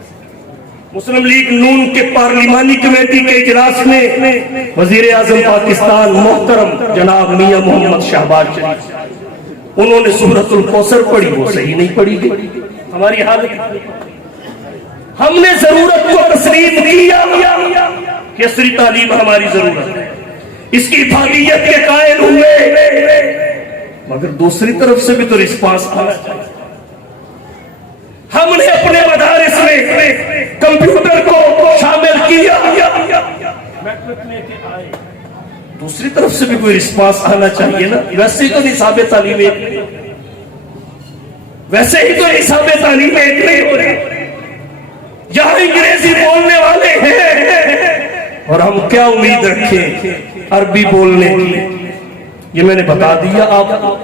مسلم لیگ نون کے پارلیمانی کمیٹی کے اجلاس میں وزیر اعظم پاکستان محترم جناب میاں محمد شہباز شریف انہوں نے سورۃ الکوثر پڑھی, وہ صحیح نہیں پڑھی گئی. ہماری حالت, ہم نے ضرورت کو تسلیم کیا کہ عصری تعلیم ہماری ضرورت ہے, اس کی افادیت کے قائل ہوئے, مگر دوسری طرف سے بھی تو رسپانس آنا چاہیے. ہم نے اپنے مدارس میں کمپیوٹر کو شامل کیا, میٹرک لے کے آئے, دوسری طرف سے بھی کوئی رسپانس آنا چاہیے نا. ویسے ہی تو نصاب تعلیم ایک نہیں ہو رہے. یہاں انگریزی بولنے والے ہیں اور ہم کیا امید رکھیں عربی بولنے کی. یہ میں نے بتا دیا آپ کو,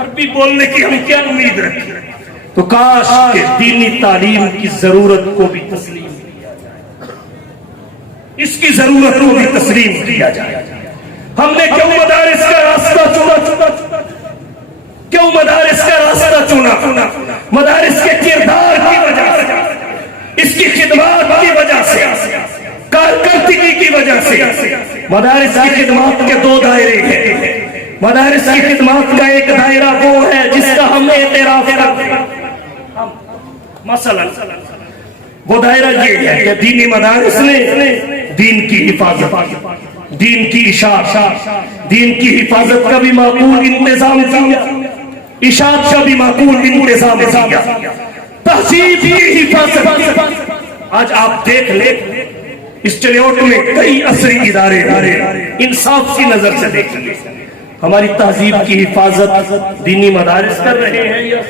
عربی بولنے کی ہم کیا امید رکھیں. تو کاش کہ دینی تعلیم کی ضرورت کو بھی تسلیم کیا جائے, اس کی ضرورت کو بھی تسلیم کیا جائے. ہم نے کیوں مدارس کا راستہ چنا, کیوں مدارس کا راستہ چنا؟ مدارس کے کردار کی وجہ سے, اس کی خدمات کی وجہ سے, کارکردگی کی وجہ سے. مدارس کی خدمات کے دو دائرے ہیں. مدارس کی خدمات کا ایک دائرہ وہ ہے جس کا ہم اعتراف کرتے ہیں. مثلا وہ دائرہ یہ ہے کہ دینی مدارس نے دین کی حفاظت, دین کی اشاعت, دین کی حفاظت کا بھی معقول انتظام کیا, اشاعت کا بھی معقول انتظام کیا, تہذیب کی حفاظت. آج آپ دیکھ لیں اس چلیوٹ میں کئی عصری ادارے انصاف کی نظر سے دیکھ لیں, ہماری تہذیب کی حفاظت دینی مدارس کر رہے ہیں.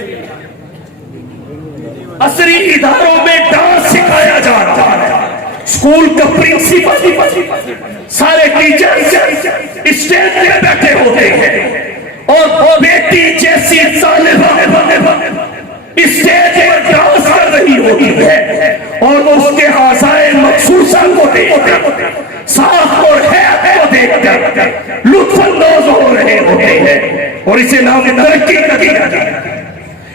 عصری اداروں میں ڈانس سکھایا جا رہا ہے. اسکول کا پرنسپل, سارے ٹیچر اسٹیج پہ بیٹھے ہوتے ہیں اور بیٹی جیسی طالبہ اسٹیج پر ڈانس کر رہی ہوتی ہے اور وہ اس کے اعضائے مخصوصہ کو دیکھ کر, صاف اور حیات کو دیکھ کر لطف اندوز ہو رہے ہوتے ہیں. اور اسے نام ترقی دیا جاتا ہے,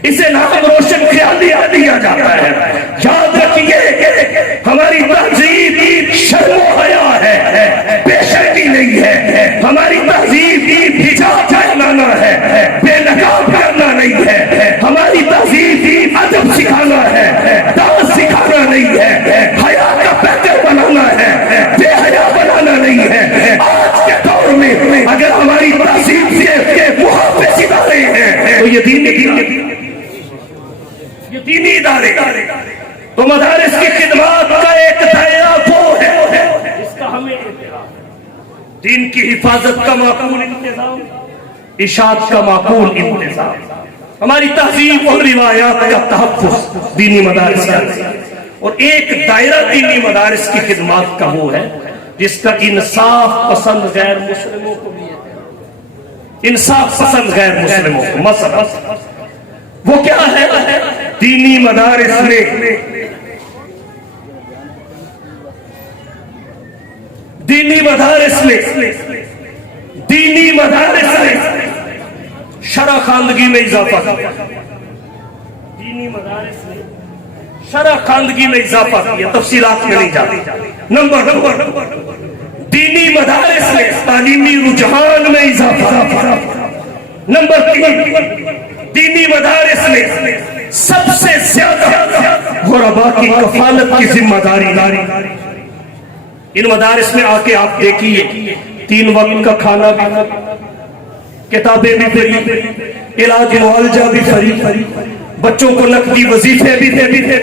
اسے نام روشن خیالیہ دیا جاتا ہے. یاد رکھیے ہماری تہذیب شرم و حیا ہے, بے شرمی نہیں ہے. ہماری تہذیب حجاب پہنانا ہے, بے نقاب کرنا نہیں ہے. ہماری تہذیب ادب سکھانا ہے, ڈانس سکھانا نہیں ہے. حیا کا بہتر بنانا ہے, بے حیا بنانا نہیں ہے. آج کے دور میں اگر ہماری تہذیب سے محافظ ادارے ہیں تو یہ دینی ادارے. تو مدارس کی خدمات کا ایک دائرہ وہ ہے جس کا ہمیں دین کی حفاظت کا معقول انتظام, اشاعت کا معقول انتظام, ہماری تہذیب اور روایات کا تحفظ دینی مدارس کا. اور ایک دائرہ دینی مدارس کی خدمات کا وہ ہے جس کا انصاف پسند غیر مسلموں کو بھی ہے. انصاف پسند غیر مسلموں کو. مثلا وہ کیا ہے؟ دینی مدارس میں شرح خواندگی میں اضافہ کیا. دینی مدارس میں شرح خواندگی میں اضافہ کیا. تفصیلات میں نہیں جاتی. نمبر دینی مدارس میں تعلیمی رجحان میں اضافہ کیا. نمبر 3 دینی مدارس میں سب سے زیادہ غرباء کی کفالت کی ذمہ داری. ان مدارس میں آ کے آپ دیکھیے 3 وقت کا کھانا بھی, کتابیں بھی فری, علاج معالجہ بھی فری, بچوں کو نقدی وظیفے بھی دے.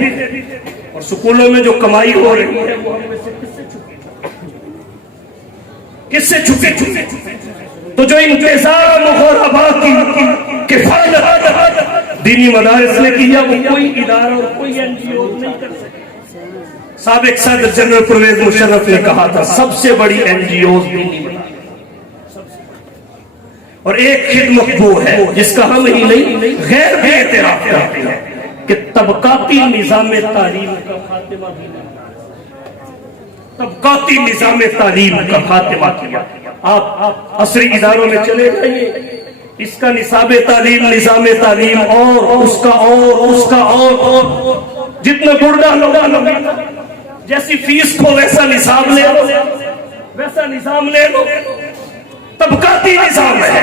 اور سکولوں میں جو کمائی ہو رہی ہے وہ ہم میں سے کس سے چھپے. تو جو انتظام غرباء کی کفالت دینی مدارس نے کیا وہ کوئی ادارہ اور کوئی این جی او نہیں کر سکتا. سابق صدر جنرل پرویز مشرف نے کہا تھا سب سے بڑی این جی اوز دینی مدارس. اور ایک خدمت وہ ہے جس کا ہم ہی نہیں غیر بھی اعتراف کرتے ہیں کہ طبقاتی نظام تعلیم کا خاتمہ بھی نہیں. طبقاتی نظام تعلیم کا خاتمہ کیا. آپ عصری اداروں میں چلے جائیے, اس کا نصاب تعلیم, نظام تعلیم اور اس کا اور جتنا گردہ لوگا جیسی فیس کو ویسا نصاب لے لو, ویسا نظام لے لو. طبقاتی نظام ہے.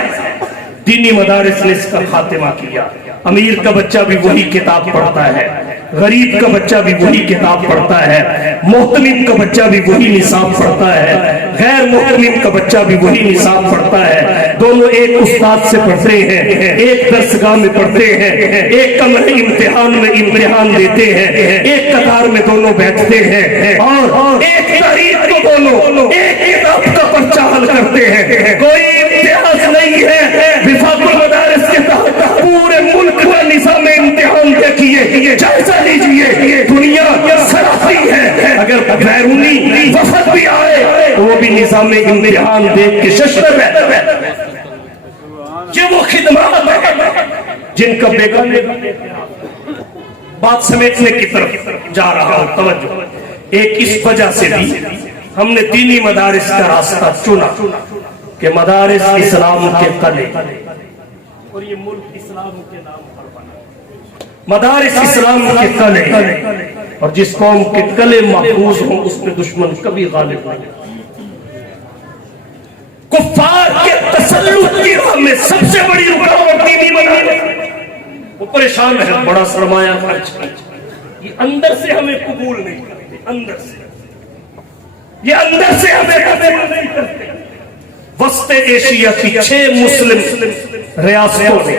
دینی مدارس نے اس کا خاتمہ کیا. امیر کا بچہ بھی وہی کتاب پڑھتا ہے، غریب کا بچہ بھی وہی کتاب پڑھتا ہے، محتمم کا بچہ بھی وہی نصاب پڑھتا ہے، غیر محتمم کا بچہ بھی وہی نصاب پڑھتا ہے، دونوں ایک استاد سے پڑھتے ہیں، ایک درسگاہ میں پڑھتے ہیں، ایک کمرے امتحان میں امتحان دیتے ہیں، ایک قطار میں دونوں بیٹھتے ہیں، اور ایک تاریخ کو دونوں ایک کتاب کا پرچہ حل کرتے ہیں۔ کوئی امتیاز نہیں ہے، وفاق المدارس کے تحت پورے ملک کا نظام امتحان دیکھیے، جائزہ لیجیے، دنیا سراسی ہے، اگر بیرونی وفد بھی آئے تو وہ بھی نظام امتحان دیکھ کے ششر ہے۔ یہ وہ خدمات ہے جن کا بیگم بات سمیٹنے کی طرف جا رہا ہوں، توجہ۔ ایک اس وجہ سے بھی ہم نے دینی مدارس کا راستہ چنا کہ مدارس اسلام کے قلعے، اور یہ ملک اسلام کے نام پر بنا، مدارس اسلام کے قلعے، اور جس قوم کے قلعے محفوظ ہوں اس پہ دشمن کبھی غالب نہیں۔ کفار کے تسلط کی راہ میں سب سے بڑی رکاوٹ دینی مدارس، وہ پریشان ہے، بڑا سرمایہ خرچ کیجیے، یہ اندر سے ہمیں قبول نہیں کرتے، اندر سے یہ اندر سے ہمیں قبول نہیں کرتے۔ وسط ایشیا کی 6 مسلم ریاستوں نے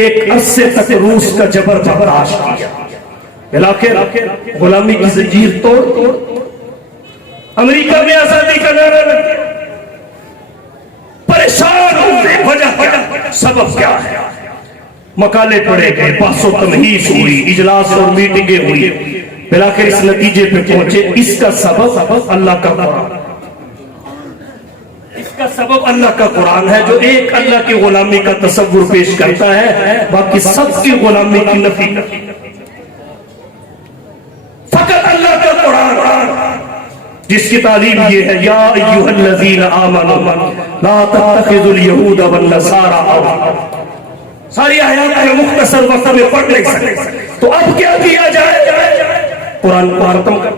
ایک عرصے تک روس کا جبر برداشت کیا، علاقے غلامی کی زنجیر توڑ امریکہ میں آزادی کا نعرہ لگ گیا، پریشان ہوئے، وجہ سبب کیا ہے؟ مقالے پڑھے گئے، بحث و تمہیز ہوئی، اجلاس اور میٹنگیں ہوئی، بلاخر اس نتیجے پہ پہنچے اس کا سبب اللہ کا قرآن، اس کا سبب اللہ کا قرآن ہے، جو ایک اللہ کی غلامی کا تصور پیش کرتا ہے، باقی سب کی غلامی کی نفی کرتا ہے۔ فقط اللہ کا قرآن جس کی تعلیم یہ ہے، یا ایھا الذین آمنوا لا تتخذوا اليہود والنصارى اولیاء۔ ساری آیات میں مختصر وقت میں پڑھ نہیں سکتے، تو اب کیا کیا جائے؟ قرآن کو ختم کر،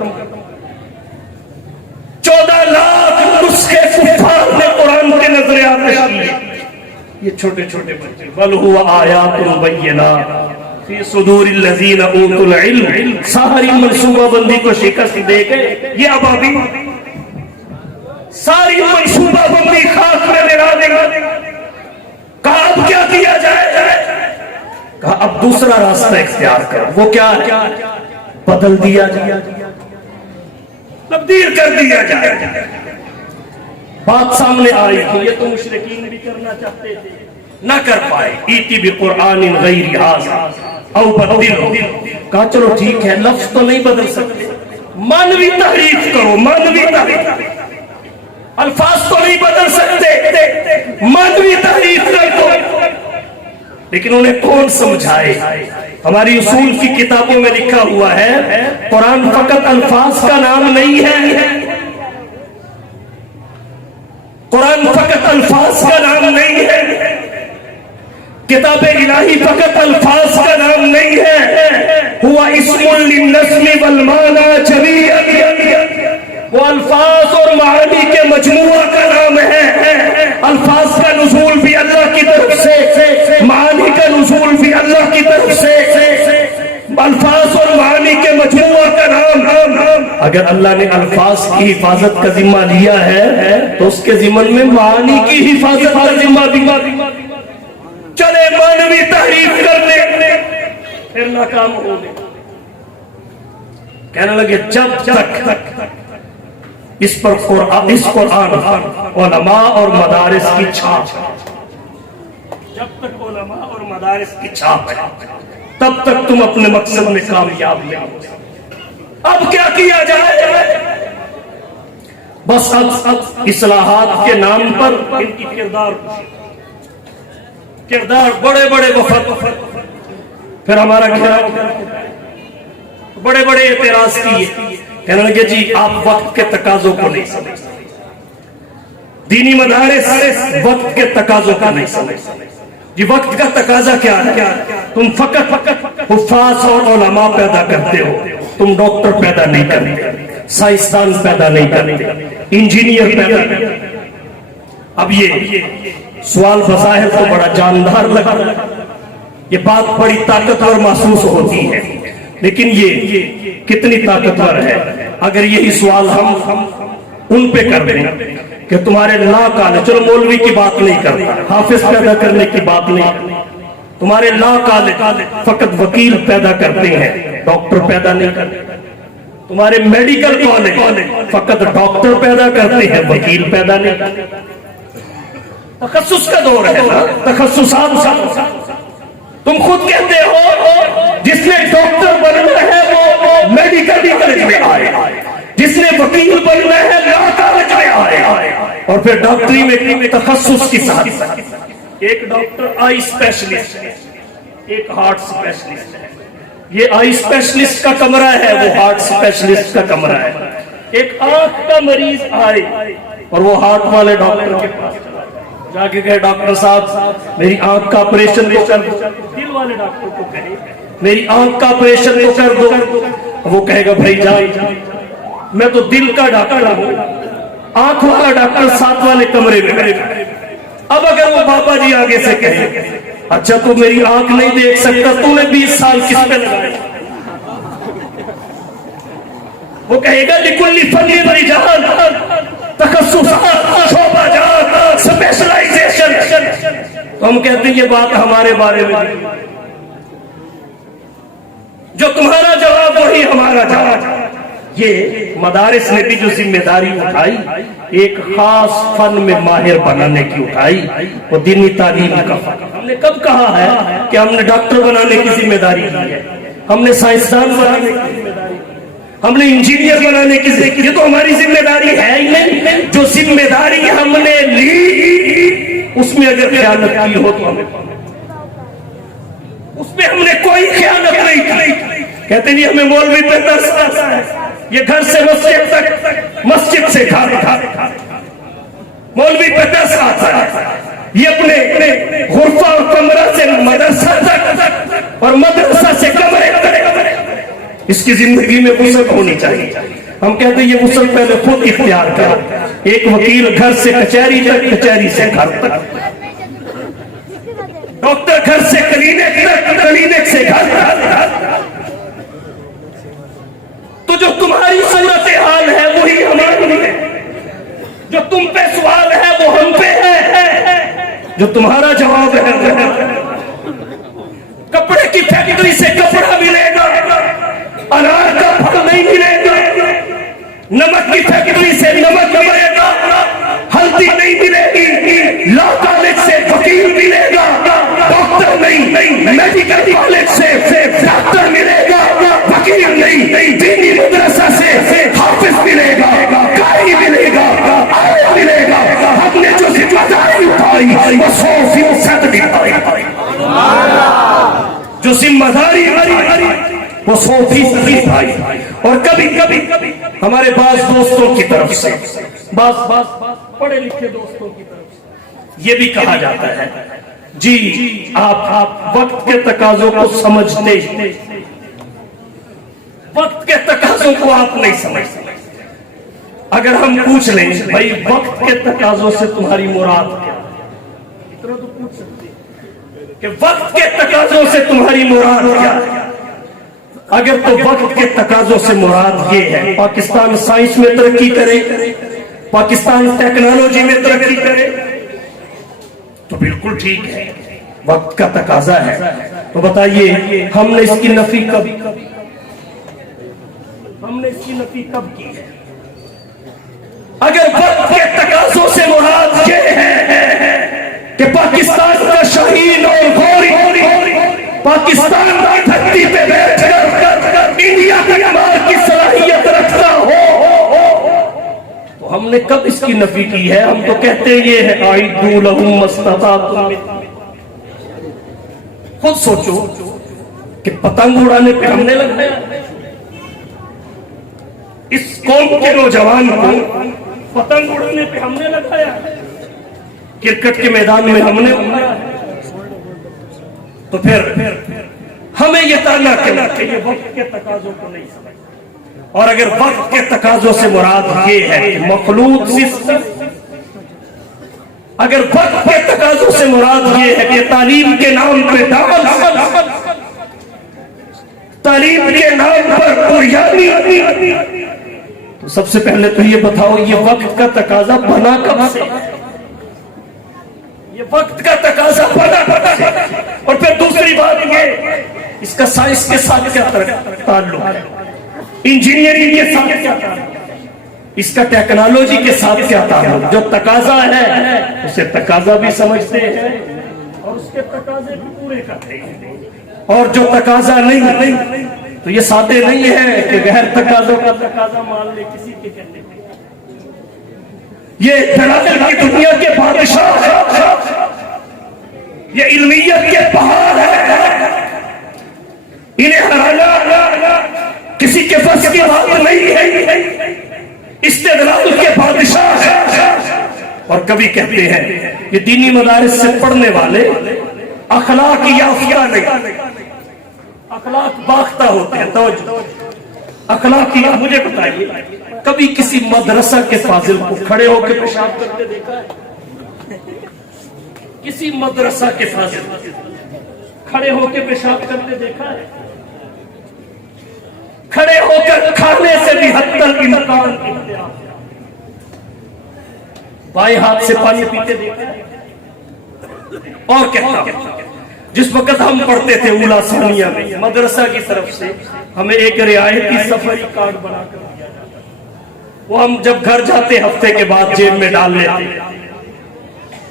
14 لاکھ نسخے کفار نے قرآن کے نظریات میں، یہ چھوٹے چھوٹے بچے، بل هو آیات بینات فی صدور الذین اوتوا العلم، ساری منصوبہ بندی کو شکست دے کے یہ ابابی ساری منصوبہ بندی خاک میں ملا دے گا۔ کہا اب کیا کیا جائے؟ کہا اب دوسرا راستہ اختیار کرو، وہ کیا ہے؟ بدل دیا جائے، تبدیل کر دیا جائے۔ بات سامنے آئی کہ یہ تو مشرکین بھی کرنا چاہتے تھے، نہ کر پائے، ایتی بقرآن غیر ھذا او بدلہ، کہا چلو ٹھیک ہے، لفظ تو نہیں بدل سکتے، مانوی تحریف کرو، مانوی تحریف، الفاظ تو نہیں بدل سکتے، مانوی تحریف کر دو۔ لیکن انہیں کون سمجھائے؟ ہماری اصول کی کتابوں میں لکھا ہوا ہے، قرآن فقط الفاظ کا نام نہیں ہے، قرآن فقط الفاظ کا نام نہیں ہے، کتاب الہی فقط الفاظ کا نام نہیں ہے، ہوا اسم للنظم والمعنی جمیعا، وہ الفاظ اور معانی کے مجموعہ کا نام ہے۔ الفاظ کا نزول بھی اللہ کی طرف سے، معانی کا نزول بھی اللہ کی طرف سے، الفاظ اور معانی کے مجموعہ کا نام۔ اگر اللہ نے الفاظ کی حفاظت کا ذمہ لیا ہے تو اس کے ذمن میں معانی کی حفاظت کا ذمہ دیا۔ چلے مانوی تحریف کر لیں، پھر ناکام ہو گئے۔ کہنے لگے جب تک اس پر قرآن علماء اور مدارس کی چھاپ، جب تک علماء اور مدارس کی چھاپ ہے تب تک تم اپنے مقصد میں کامیاب نہیں ہو۔ اب کیا کیا جائے؟ بس اب اصلاحات کے نام پر ان کی کردار بڑے بڑے وفد، پھر ہمارا گھیراؤ، بڑے بڑے اعتراض کیے، کہنے لگے جی آپ وقت کے تقاضوں کو نہیں سمجھتے، دینی مدارس وقت کے تقاضوں کو نہیں سمجھتے۔ جی وقت کا تقاضا کیا ہے؟ تم فقط حفاظ اور علماء پیدا کرتے ہو، تم ڈاکٹر پیدا نہیں کرتے، سائنسدان پیدا نہیں کرتے، انجینئر پیدا کرتے۔ اب یہ سوال بظاہر تو بڑا جاندار لگا، یہ بات بڑی طاقتور محسوس ہوتی ہے، لیکن یہ کتنی طاقتور ہے؟ اگر یہی سوال ہم ان پہ کر دیں کہ تمہارے لا کالج، چلو مولوی کی بات نہیں کرتا، حافظ پیدا کرنے کی بات نہیں، تمہارے لا کالج فقط وکیل پیدا کرتے ہیں، ڈاکٹر پیدا نہیں کرتے، تمہارے میڈیکل کالج فقط ڈاکٹر پیدا کرتے ہیں، وکیل پیدا نہیں کرتے۔ تخصص کا دور ہے نا، تخصصات۔ تم خود کہتے ہو جس نے ڈاکٹر بننا ہے وہ میڈیکل کالج میں آئے، جس نے وکیل بننا ہے لا کالج میں آئے، اور پھر ڈاکٹری میں تخصص کی ساتھ ایک ڈاکٹر آئی اسپیشلسٹ، ایک ہارٹ اسپیشلسٹ ہے، یہ آئی اسپیشلسٹ کا کمرہ ہے، وہ ہارٹ اسپیشلسٹ کا کمرہ ہے۔ ایک آنکھ کا مریض آئے اور وہ ہارٹ والے ڈاکٹر کے پاس جا کے کہے ڈاکٹر صاحب میری آنکھ کا آپریشن تو کر دو، دل والے ڈاکٹر کو کہے میری آنکھ کا آپریشن تو کر دو، وہ کہے گا بھائی جائے میں تو دل کا ڈاکٹر ہوں، آنکھ والا ڈاکٹر ساتھ والے کمرے میں۔ اب اگر وہ بابا جی آگے سے کہے اچھا تو میری آنکھ نہیں دیکھ سکتا، تو نے 20 سال کس پہ لگائے؟ وہ کہے گا لکل فن رجال، تخصصات، شعبہ جات، سپیشلائزیشن۔ تو ہم کہتے ہیں یہ بات ہمارے بارے میں، جو تمہارا جواب وہی ہمارا جواب۔ یہ مدارس نے بھی جو ذمہ داری اٹھائی، ایک خاص فن میں ماہر بنانے کی اٹھائی، وہ دینی تعلیم کا فن۔ ہم نے کب کہا ہے کہ ہم نے ڈاکٹر بنانے کی ذمہ داری لی ہے، ہم نے سائنسدان بنانے کی ذمہ داری، ہم نے انجینئر بنانے کی ذمہ داری، یہ تو ہماری ذمہ داری ہے ہی نہیں۔ جو ذمہ داری ہم نے لی اس میں اگر خیانت کی ہو تو ہمیں، اس میں ہم نے کوئی خیانت نہیں کی۔ کہتے ہیں ہمیں مولوی پہ ترس آتا ہے، یہ گھر سے مسجد تک، مسجد سے گھر، مولوی پہ ترس آتا ہے، یہ اپنے غرفہ اور کمرہ سے مدرسہ تک اور مدرسہ سے کمرے تک، اس کی زندگی میں وسعت ہونی چاہیے۔ ہم کہتے ہیں یہ وسعت پہلے خود اختیار کرو۔ ایک وکیل گھر سے کچہری تک، کچہری سے گھر تک، ڈاکٹر گھر سے کلینک تک، کلینک سے گھر تک۔ تو جو تمہاری صورتحال ہے وہی ہماری ہے، جو تم پہ سوال ہے وہ ہم پہ ہے، جو تمہارا جواب ہے۔ کپڑے کی فیکٹری سے کپڑا ملے گا، انار کا پھل نہیں ملے گا، نمک کی فیکٹری سے نمک ملے گا، ہلدی نہیں ملے گی، لا کالج سے وکیل ملے گا، ڈاکٹر نہیں، میڈیکل کالج سے ڈاکٹر ملے گا، وکیل نہیں، دینی مدرسہ سے حافظ ملے گا، قاری ملے گا، عالم ملے گا۔ ہم نے جو ذمہ داری اٹھائی وہ 100% نبھائی، جو ذمہ داری وہ 100% نبھائی۔ اور کبھی کبھی ہمارے بعض دوستوں کی طرف سے، بعض پڑھے لکھے دوستوں کی طرف سے یہ بھی کہا جاتا ہے جی آپ وقت کے تقاضوں کو سمجھتے، وقت کے تقاضوں کو آپ نہیں سمجھتے۔ اگر ہم پوچھ لیں بھائی وقت کے تقاضوں سے تمہاری مراد کیا، اتنا تو پوچھ سکتے کہ وقت کے تقاضوں سے تمہاری مراد کیا ہے؟ اگر تو وقت کے تقاضوں سے مراد یہ ہے پاکستان سائنس میں ترقی کرے، پاکستان ٹیکنالوجی میں ترقی کرے، تو بالکل ٹھیک ہے، وقت کا تقاضا ہے۔ تو بتائیے ہم نے اس کی نفی کب کی ہے؟ اگر وقت کے تقاضوں سے مراد یہ ہے کہ پاکستان کا شہید اور غوری پاکستان کی دھرتی پہ بیٹھ کر انڈیا کے کمال کی صلاحیت رکھتا ہو، تو ہم نے کب اس کی نفی کی ہے؟ ہم تو کہتے یہ ہے اعدوا لهم ما استطعتم۔ خود سوچو کہ پتنگ اڑانے پہ ہم نے لگایا، اس قوم کے نوجوان کو پتنگ اڑانے پہ ہم نے لگایا، کرکٹ کے میدان میں ہم نے اڑایا، تو پھر ہمیں یہ تانا کہ یہ وقت کے تقاضوں کو نہیں سمجھتا۔ اور اگر وقت کے تقاضوں سے مراد یہ ہے کہ مخلوق سسٹم اگر وقت کے تقاضوں سے مراد یہ ہے کہ تعلیم کے نام پہ ڈانس، تعلیم کے نام پر بریانی، تو سب سے پہلے تو یہ بتاؤ یہ وقت کا تقاضا بنا کب سے؟ یہ وقت کا تقاضا بنا کب سے؟ اور پھر دوسری بات یہ، اس کا سائنس کے ساتھ کیا تعلق ہے، انجینئرنگ کے ساتھ کیا تعلق ہے، اس کا ٹیکنالوجی کے ساتھ کیا تعلق؟ جو تقاضا ہے اسے تقاضا بھی سمجھتے ہیں اور اس کے تقاضے بھی پورے کرتے ہیں، اور جو تقاضا نہیں تو یہ سادے نہیں ہے کہ غیر تقاضوں کا تقاضا مان لے کسی کے کہنے پہ۔ یہ دلائل کی دنیا کے بادشاہ، یہ علمیت کے پہاڑ ہیں، انہیں ہرانا کسی کے بس کی بات نہیں ہے، استدلال کے بادشاہ ہیں۔ اور کبھی کہتے ہیں یہ دینی مدارس سے پڑھنے والے اخلاق یافتہ نہیں، اخلاق باختہ ہوتے ہیں۔ توجہ، اخلاقی، مجھے بتائیے کبھی کسی مدرسہ کے فاضل کو کھڑے ہو کے پیشاب کرتے دیکھا ہے؟ کسی مدرسہ کے فاضل کھڑے ہو کے پیشاب کرتے دیکھا ہے؟ کھڑے ہو کر کھانے سے بھی حتی الامکان اختیار، بائیں ہاتھ سے پانی پیتے دیکھا ہے؟ اور کہتا ہوں جس وقت ہم پڑھتے تھے اولا ثانیہ میں، مدرسہ کی طرف سے ہمیں ایک رعایتی سفری کارڈ بنا کر دیا جاتا، وہ ہم جب گھر جاتے ہفتے کے بعد جیب میں ڈال لیتے،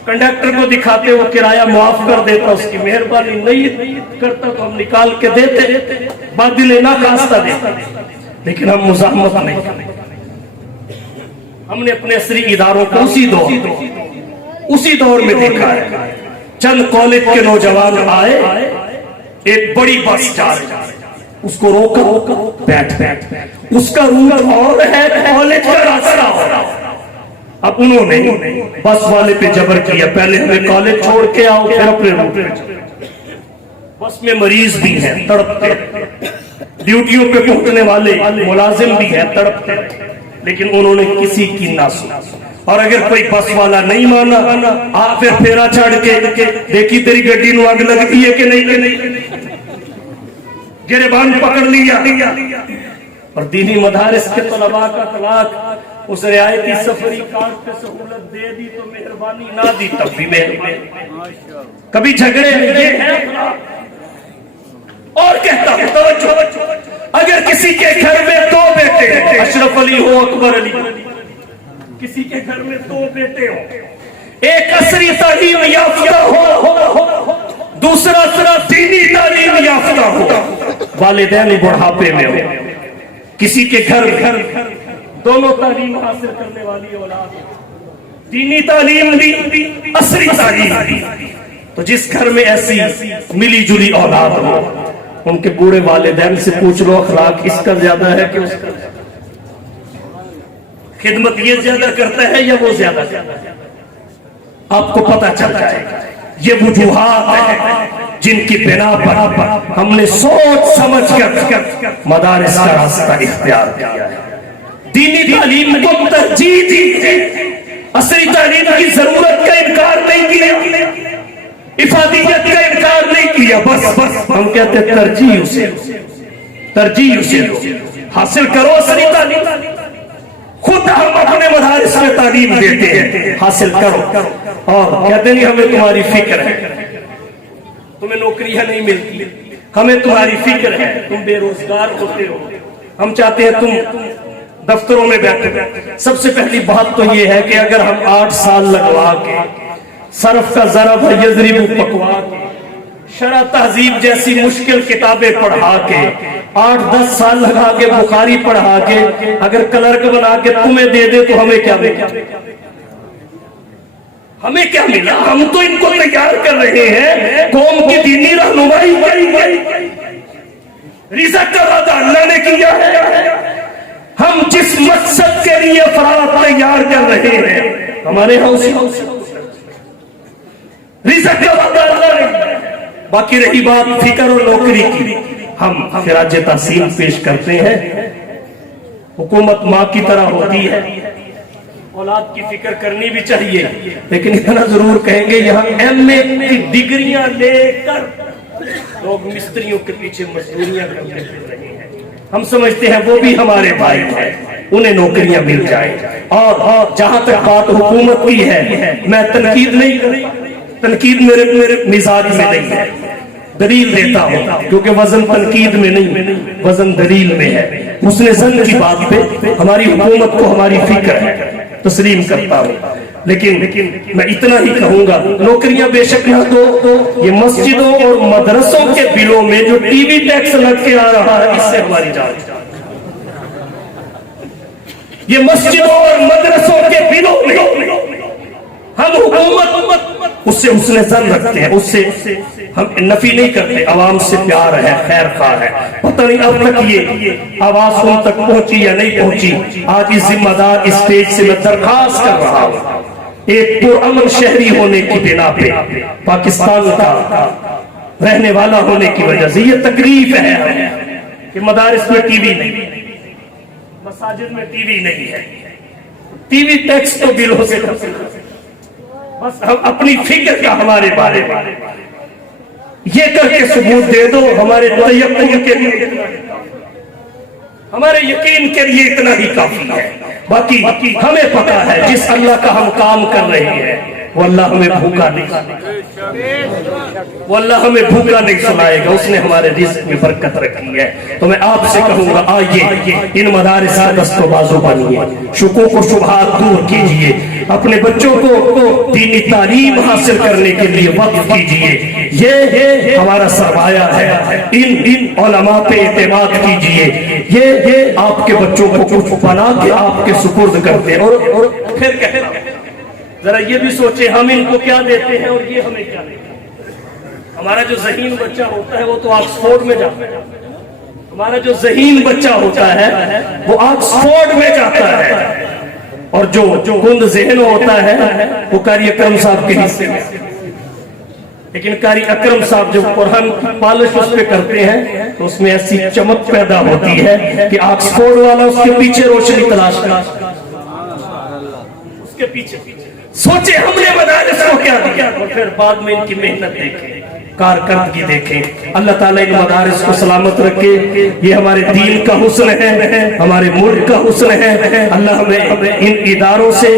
کنڈکٹر کو دکھاتے، وہ کرایہ معاف کر دیتا، اس کی مہربانی نہیں کرتا تو ہم نکال کے دیتے، بادل نہ کاستا دیتا، لیکن ہم مزاحمت نہیں کرتے۔ ہم نے اپنے عصری اداروں کو اسی دور میں دیکھا ہے، چند کالج کے نوجوان آئے، ایک بڑی بس جا رہی، اس کو روکا، بیٹھ، اس کا روٹ اور ہے، کالج کا راستہ اور۔ اب انہوں نے بس والے پہ جبر کیا، پہلے ہمیں کالج چھوڑ کے آؤ پھر اپنے روٹ پہ چلو۔ بس میں مریض بھی ہیں تڑپتے، ڈیوٹیوں پہ پہنچنے والے ملازم بھی ہیں تڑپتے، لیکن انہوں نے کسی کی نہ سنی۔ اور اگر کوئی بس والا نہیں مانا، آپ پھر پھیرا چڑھ کے دیکھی تیری گڈی نو آگ لگتی ہے کہ نہیں، گریبان پکڑ لیا۔ اور دینی مدارس کے طلباء کا طلاق اس رعایتی سفری کارڈ پہ سہولت دے دی تو مہربانی، نہ دی تب بھی مہربانی۔ کبھی جھگڑے یہ ہے۔ اور کہتا ہوں توجہ، اگر کسی کے گھر میں دو بیٹے ہیں، اشرف علی ہو اکبر علی، کسی کے گھر میں دو بیٹے ہوں، ایک عصری تعلیم یافتہ ہو، دوسرا دینی تعلیم یافتہ ہو، والدین بڑھاپے میں ہو، کسی کے گھر دونوں تعلیم حاصل کرنے والی اولاد، دینی تعلیم بھی عصری تعلیم بھی، تو جس گھر میں ایسی ملی جلی اولاد ہو، ان کے بوڑھے والدین سے پوچھ لو اخلاق اس کا زیادہ ہے کہ اس کا، خدمت یہ زیادہ کرتا ہے یا وہ زیادہ کرتا ہے؟ آپ کو پتہ چل جائے گا۔ یہ وجوہات ہیں جن کی بنا پر ہم نے سوچ سمجھ کر مدارس کا راستہ اختیار کیا ہے، دینی تعلیم کو ترجیح دی، عصری تعلیم کی ضرورت کا انکار نہیں کیا، افادیت کا انکار نہیں کیا، بس ہم کہتے ترجیح اسے دو، حاصل کرو عصری تعلیم، خود ہم اپنے مدارس میں تعلیم دیتے ہیں، حاصل کرو، اور کہتے نہیں ہمیں تمہاری فکر ہے، تمہیں نوکریاں نہیں ملتی، ہمیں تمہاری فکر ہے، تم بے روزگار ہوتے ہو، ہم چاہتے ہیں تم دفتروں میں بیٹھے۔ سب سے پہلی بات تو یہ ہے کہ اگر ہم 8 سال لگوا کے صرف کا ضرب یضرب پکوا کے شرح تہذیب جیسی مشکل کتابیں پڑھا کے 8-10 سال لگا کے بخاری پڑھا کے اگر کلرک بنا کے تمہیں دے دے تو ہمیں کیا ملا؟ ہمیں کیا ملا؟ ہم تو ان کو تیار کر رہے ہیں قوم کی دینی رہنمائی کی، رزق کا وعدہ اللہ نے کیا ہے، ہم جس مقصد کے لیے افراد تیار کر رہے ہیں ہمارے ہاں اسی رزق کا وعدہ اللہ نے۔ باقی رہی بات فکر اور نوکری کی، ہم خراج تحسین پیش کرتے ہیں، حکومت ماں کی طرح ہوتی ہے، اولاد کی فکر کرنی بھی چاہیے، لیکن اتنا ضرور کہیں گے یہاں ایم اے کی ڈگریاں لے کر لوگ مستریوں کے پیچھے مزدوریاں کرتے پھر رہے ہیں۔ ہم سمجھتے ہیں وہ بھی ہمارے بھائی ہیں، انہیں نوکریاں مل جائیں۔ اور جہاں تک بات حکومت کی ہے، میں تنقید نہیں کرتا، تنقید میرے مزاج میں نہیں ہے، دلیل دیتا ہوں، کیونکہ وزن تنقید میں نہیں، وزن دلیل میں ہے۔ حسن ظن کی بات پہ ہماری حکومت کو ہماری فکر ہے، تسلیم کرتا ہوں، لیکن میں اتنا ہی کہوں گا، نوکریاں بے شک نہ تو یہ مسجدوں اور مدرسوں کے بلوں میں جو ٹی وی ٹیکس لگ کے آ رہا ہے، اس سے ہماری جان، یہ مسجدوں اور مدرسوں کے بلوں میں ہم حکومت اس سے حسن ظن رکھتے ہیں، اس سے ہم نفی نہیں کرتے، عوام سے پیار ہے، خیر خواہ ہے۔ پتہ نہیں اب تک یہ آواز ان تک پہنچی یا نہیں پہنچی۔ آج اس ذمہ دار اسٹیج سے میں درخواست کر رہا ہوں، ایک پرامن شہری ہونے کی بنا پہ، پاکستان کا رہنے والا ہونے کی وجہ سے یہ تکلیف ہے کہ مدارس میں ٹی وی نہیں، مساجد میں ٹی وی نہیں ہے، ٹی وی ٹیکس تو بلوں سے بس ہم اپنی فکر کا ہمارے بارے میں یہ کر کے ثبوت دے دو، ہمارے تیقن کے لیے، ہمارے یقین کے لیے اتنا ہی کافی ہے۔ باقی ہمیں پتا ہے جس اللہ کا ہم کام کر رہے ہیں وہ اللہ ہمیں بھوکا نہیں، وہ اللہ ہمیں بھوکا نہیں سلائے گا، اس نے ہمارے رزق میں برکت رکھی ہے۔ تو میں آپ سے کہوں گا، آئیے ان مدارس کا دست و بازو بنیے، شکوک و شبہات دور کیجئے، اپنے بچوں کو دینی تعلیم حاصل کرنے کے لیے وقف کیجئے، یہ ہمارا سرمایہ ہے۔ ان علماء پہ اعتماد کیجئے، یہ آپ کے بچوں کو کچھ بنا کے آپ کے سپرد کرتے ہیں۔ اور پھر کہتے ہیں ذرا یہ بھی سوچیں ہم ان کو کیا دیتے ہیں اور یہ ہمیں کیا دیتے ہیں۔ ہمارا جو ذہین بچہ ہوتا ہے وہ تو آکسفورڈ میں جاتا ہے، ہمارا جو ذہین بچہ ہوتا ہے وہ آکسفورڈ میں جاتا ہے، اور جو گند ذہن ہوتا ہے وہ قاری اکرم صاحب کے حصے میں۔ لیکن قاری اکرم صاحب جو قرآن پالش اس پہ کرتے ہیں تو اس میں ایسی چمک پیدا ہوتی ہے کہ آکسفورڈ والا اس کے پیچھے روشنی تلاش کرتا ہے، اس کے پیچھے سوچے ہم نے مدارس کو کیا دیا، اور پھر بعد میں ان کی محنت دیکھیں، کارکردگی دیکھیں۔ اللہ تعالیٰ ان مدارس کو سلامت رکھے، یہ ہمارے دین کا حسن ہے، ہمارے ملک کا حسن ہے۔ اللہ ہمیں ان اداروں سے،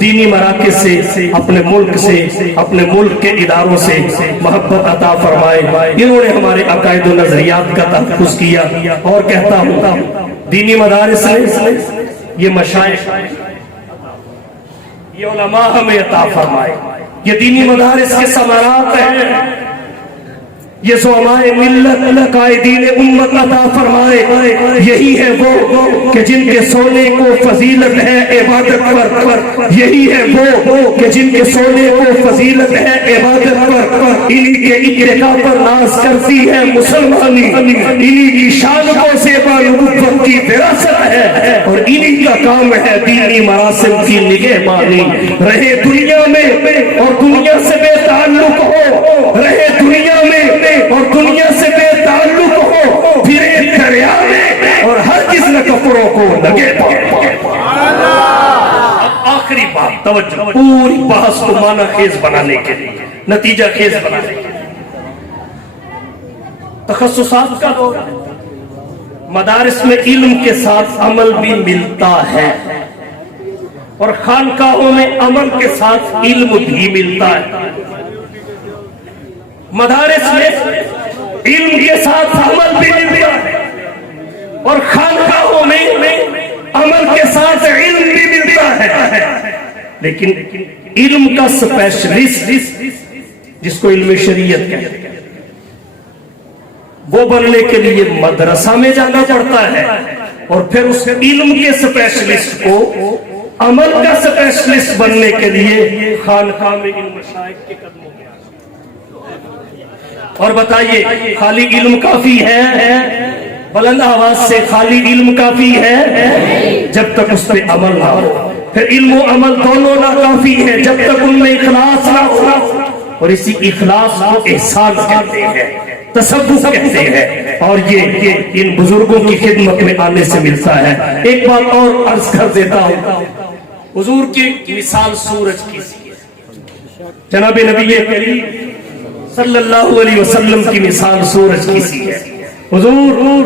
دینی مراکز سے، اپنے ملک کے اداروں سے محبت عطا فرمائے۔ انہوں نے ہمارے عقائد و نظریات کا تحفظ کیا، اور کہتا ہوں دینی مدارس نے یہ مشائخ، یہ علماء ہمیں عطا فرمائے، یہ دینی مدارس کے ثمرات ہیں، یہ زعماء ملت قائدین امت عطا فرمائے۔ یہی ہے وہ کہ جن کے سونے کو فضیلت ہے عبادت پر، یہی ہے وہ کہ جن کے سونے کو فضیلت ہے عبادت پر، انہی کے اتقاء پر ناز کرتی ہے مسلمانی، انہی کی شان کو زیبا نبوت کی وراثت ہے، اور انہی کا کام ہے دینی مراسم کی نگہبانی۔ رہے دنیا میں اور دنیا سے بے تعلق ہو، رہے دنیا میں اور دنیا سے بے تعلق ہو، پھرے دریا میں اور ہر کس نے کپڑوں کو لگے پاؤ۔ اب آخری بات، توجہ، پوری بحث کو معنی خیز بنانے کے لیے، نتیجہ خیز بنانے کے لیے، تخصصات کا دور ہے، مدارس میں علم کے ساتھ عمل بھی ملتا ہے، اور خانقاہوں میں عمل کے ساتھ علم بھی ملتا ہے۔ مدارس میں علم کے ساتھ عمل بھی ملتا ہے، اور خانقاہوں میں عمل کے ساتھ علم بھی ملتا ہے، لیکن علم کا اسپیشلسٹ جس کو علم شریعت کہتے ہیں وہ بننے کے لیے مدرسہ میں جانا پڑتا ہے، اور پھر اس علم کے اسپیشلسٹ کو عمل کا اسپیشلسٹ بننے کے لیے خانقاہ میں ان مشائخ کے قدموں میں۔ اور بتائیے خالی علم کافی ہے؟ بلند آواز سے، خالی علم کافی ہے جب تک اس پہ عمل نہ ہو، پھر علم و عمل دونوں ناکافی ہے جب تک ان میں اخلاص نہ ہو، اور اسی اخلاص کو احسان کہتے ہیں، تصوف کہتے ہیں، اور یہ ان بزرگوں کی خدمت میں آنے سے ملتا ہے۔ ایک بات اور عرض کر دیتا ہوں، حضور کی مثال سورج کی سی ہے، جناب نبی کریم صلی اللہ علیہ وسلم کی مثال سورج کی سی ہے۔ حضور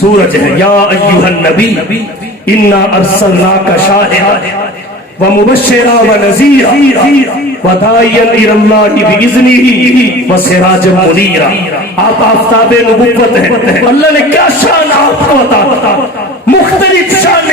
سورج ہے، یا ایھا النبی انا ارسلناک شاہدا ومبشرا ونذیرا وداعیا الی اللہ باذنہ وسراجا منیرا۔ آپ آفتاب نبوت ہیں، اللہ نے کیا شان آپ کو عطا، مختلف شان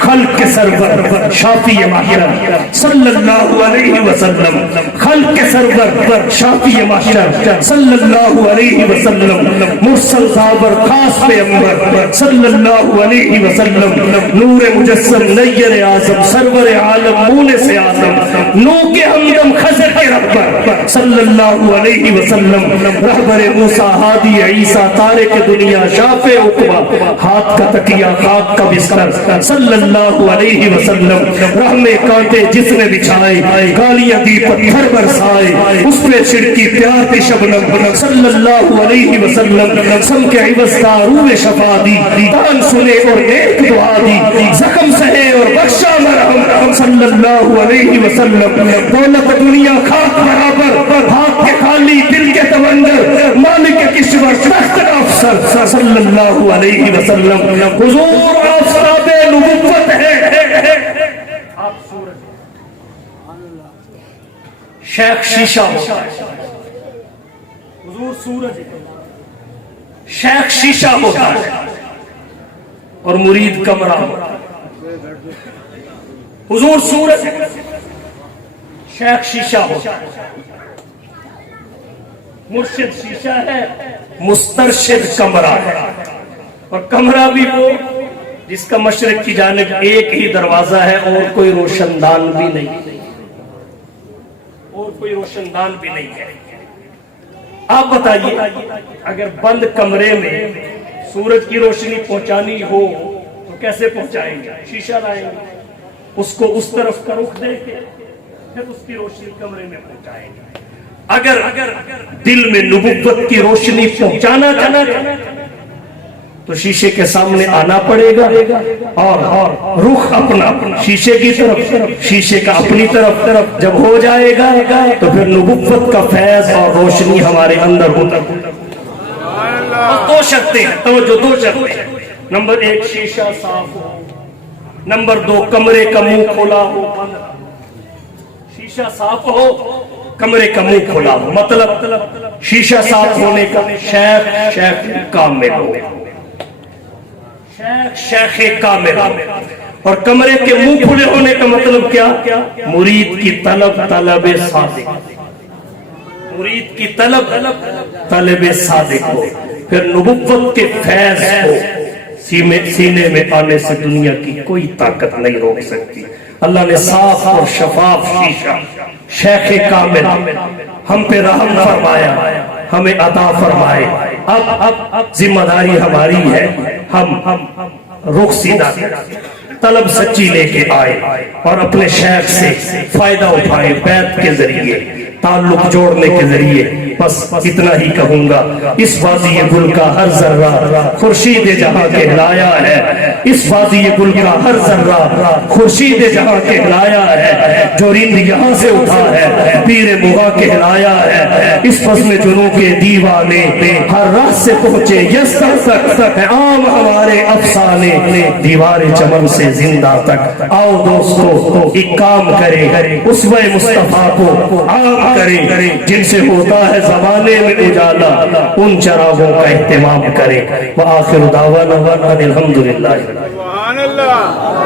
خلق کے سرور شافی معاشر صلی اللہ علیہ وسلم، خلق کے سرور شافی معاشر صلی اللہ علیہ وسلم، مرسل صابر خاص پیغمبر صلی اللہ علیہ وسلم، نور مجسم نیر اعظم سرور عالم مونس اعظم، نو کے ہمدم خضر کے رہبر صلی اللہ علیہ وسلم، رہبر موسیٰ ہادی عیسیٰ طارق دنیا شافع عقبہ، ہاتھ کا تکیہ خاک کا بستر صلی اللہ علیہ وسلم، رحمے کانٹے جس نے بچھائے، گالیاں دی پتھر برسائے، اس پہ چھڑکی پیار کی شبنم صلی اللہ علیہ وسلم، سم کے عوض کا روح شفا دی، تان سنے اور ایک دعا دی، زخم سہے اور بخشا مرہم صلی اللہ علیہ وسلم، دولت دنیا خاک برابر، ہاتھ کے خالی دل کے تمندر، مالک کشور تخت کا افسر صلی اللہ علیہ وسلم، حضور آفتاب نبوت ہے، آپ سورج شیخ شیشہ ہوتا ہے، حضور سورج شیخ شیشہ ہوتا ہے اور مرید کمرہ ہوتا ہے۔ حضور سورج شیخ شیشہ ہوتا ہے، مرشد شیشہ ہے، مسترشد کمرہ ہے، اور کمرہ بھی وہ جس کا مشرق کی جانب ایک ہی دروازہ ہے اور کوئی روشن دان بھی نہیں، اور کوئی روشن دان بھی نہیں ہے۔ آپ بتائیے اگر بند کمرے میں سورج کی روشنی پہنچانی ہو تو کیسے پہنچائیں گے؟ شیشہ لائیں گے، اس کو اس طرف کا رخ دے کے پھر اس کی روشنی کمرے میں پہنچائیں گے۔ اگر دل میں نبوت کی روشنی پہنچانا چاہنا تو شیشے کے سامنے آنا پڑے گا اور رخ اپنا شیشے کی طرف، شیشے کا اپنی طرف جب ہو جائے گا تو پھر نبوت کا فیض اور روشنی ہمارے اندر ہوتا ہے۔ دو شرطیں ہیں، توجہ، دو شرطیں ہیں۔ نمبر ایک، شیشہ صاف ہو، نمبر دو، کمرے کا منہ کھولا ہو۔ شیشہ صاف ہو، کمرے کا منہ کھولا ہو، مطلب شیشہ صاف ہونے کا شیخ کامل ہو، شیخ کامل، اور کمرے کے منہ کھلے ہونے کا مطلب کیا؟ مرید کی طلب صادق، مرید کی طلب صادق ہو، پھر نبوت کے فیض ہو، سینے میں آنے سے دنیا کی کوئی طاقت نہیں روک سکتی۔ اللہ نے صاف اور شفاف شیشہ شیخ کامل ہم پہ رحم فرمایا، ہمیں عطا فرمائے۔ اب ذمہ داری ہماری ہے، ہم رخ سیدھا طلب سچی لے کے آئے اور اپنے شیخ سے فائدہ اٹھائے، بیعت کے ذریعے، تعلق جوڑنے کے ذریعے۔ بس اتنا ہی کہوں گا، اس وادی گل کا ہر ذرہ خورشید جہاں کہلایا ہے، اس وادی گل کا ہر ذرہ خورشید جہاں کہلایا ہے، جو رند یہاں سے اٹھا ہے پیر مغا کہلایا ہے، اس فصل جنوں کے دیوانے ہر راہ سے پہنچے یستا تک، عام ہمارے افسانے دیوار چمن سے زندہ تک۔ آؤ دوستو ایک کام کرے، اسوہ مصطفیٰ کو عام کرے، جن سے ہوتا ہے زمانے میں اجالا، ان چراغوں کا اہتمام کرے۔ وآخر دعوانا الحمدللہ۔ سبحان اللہ۔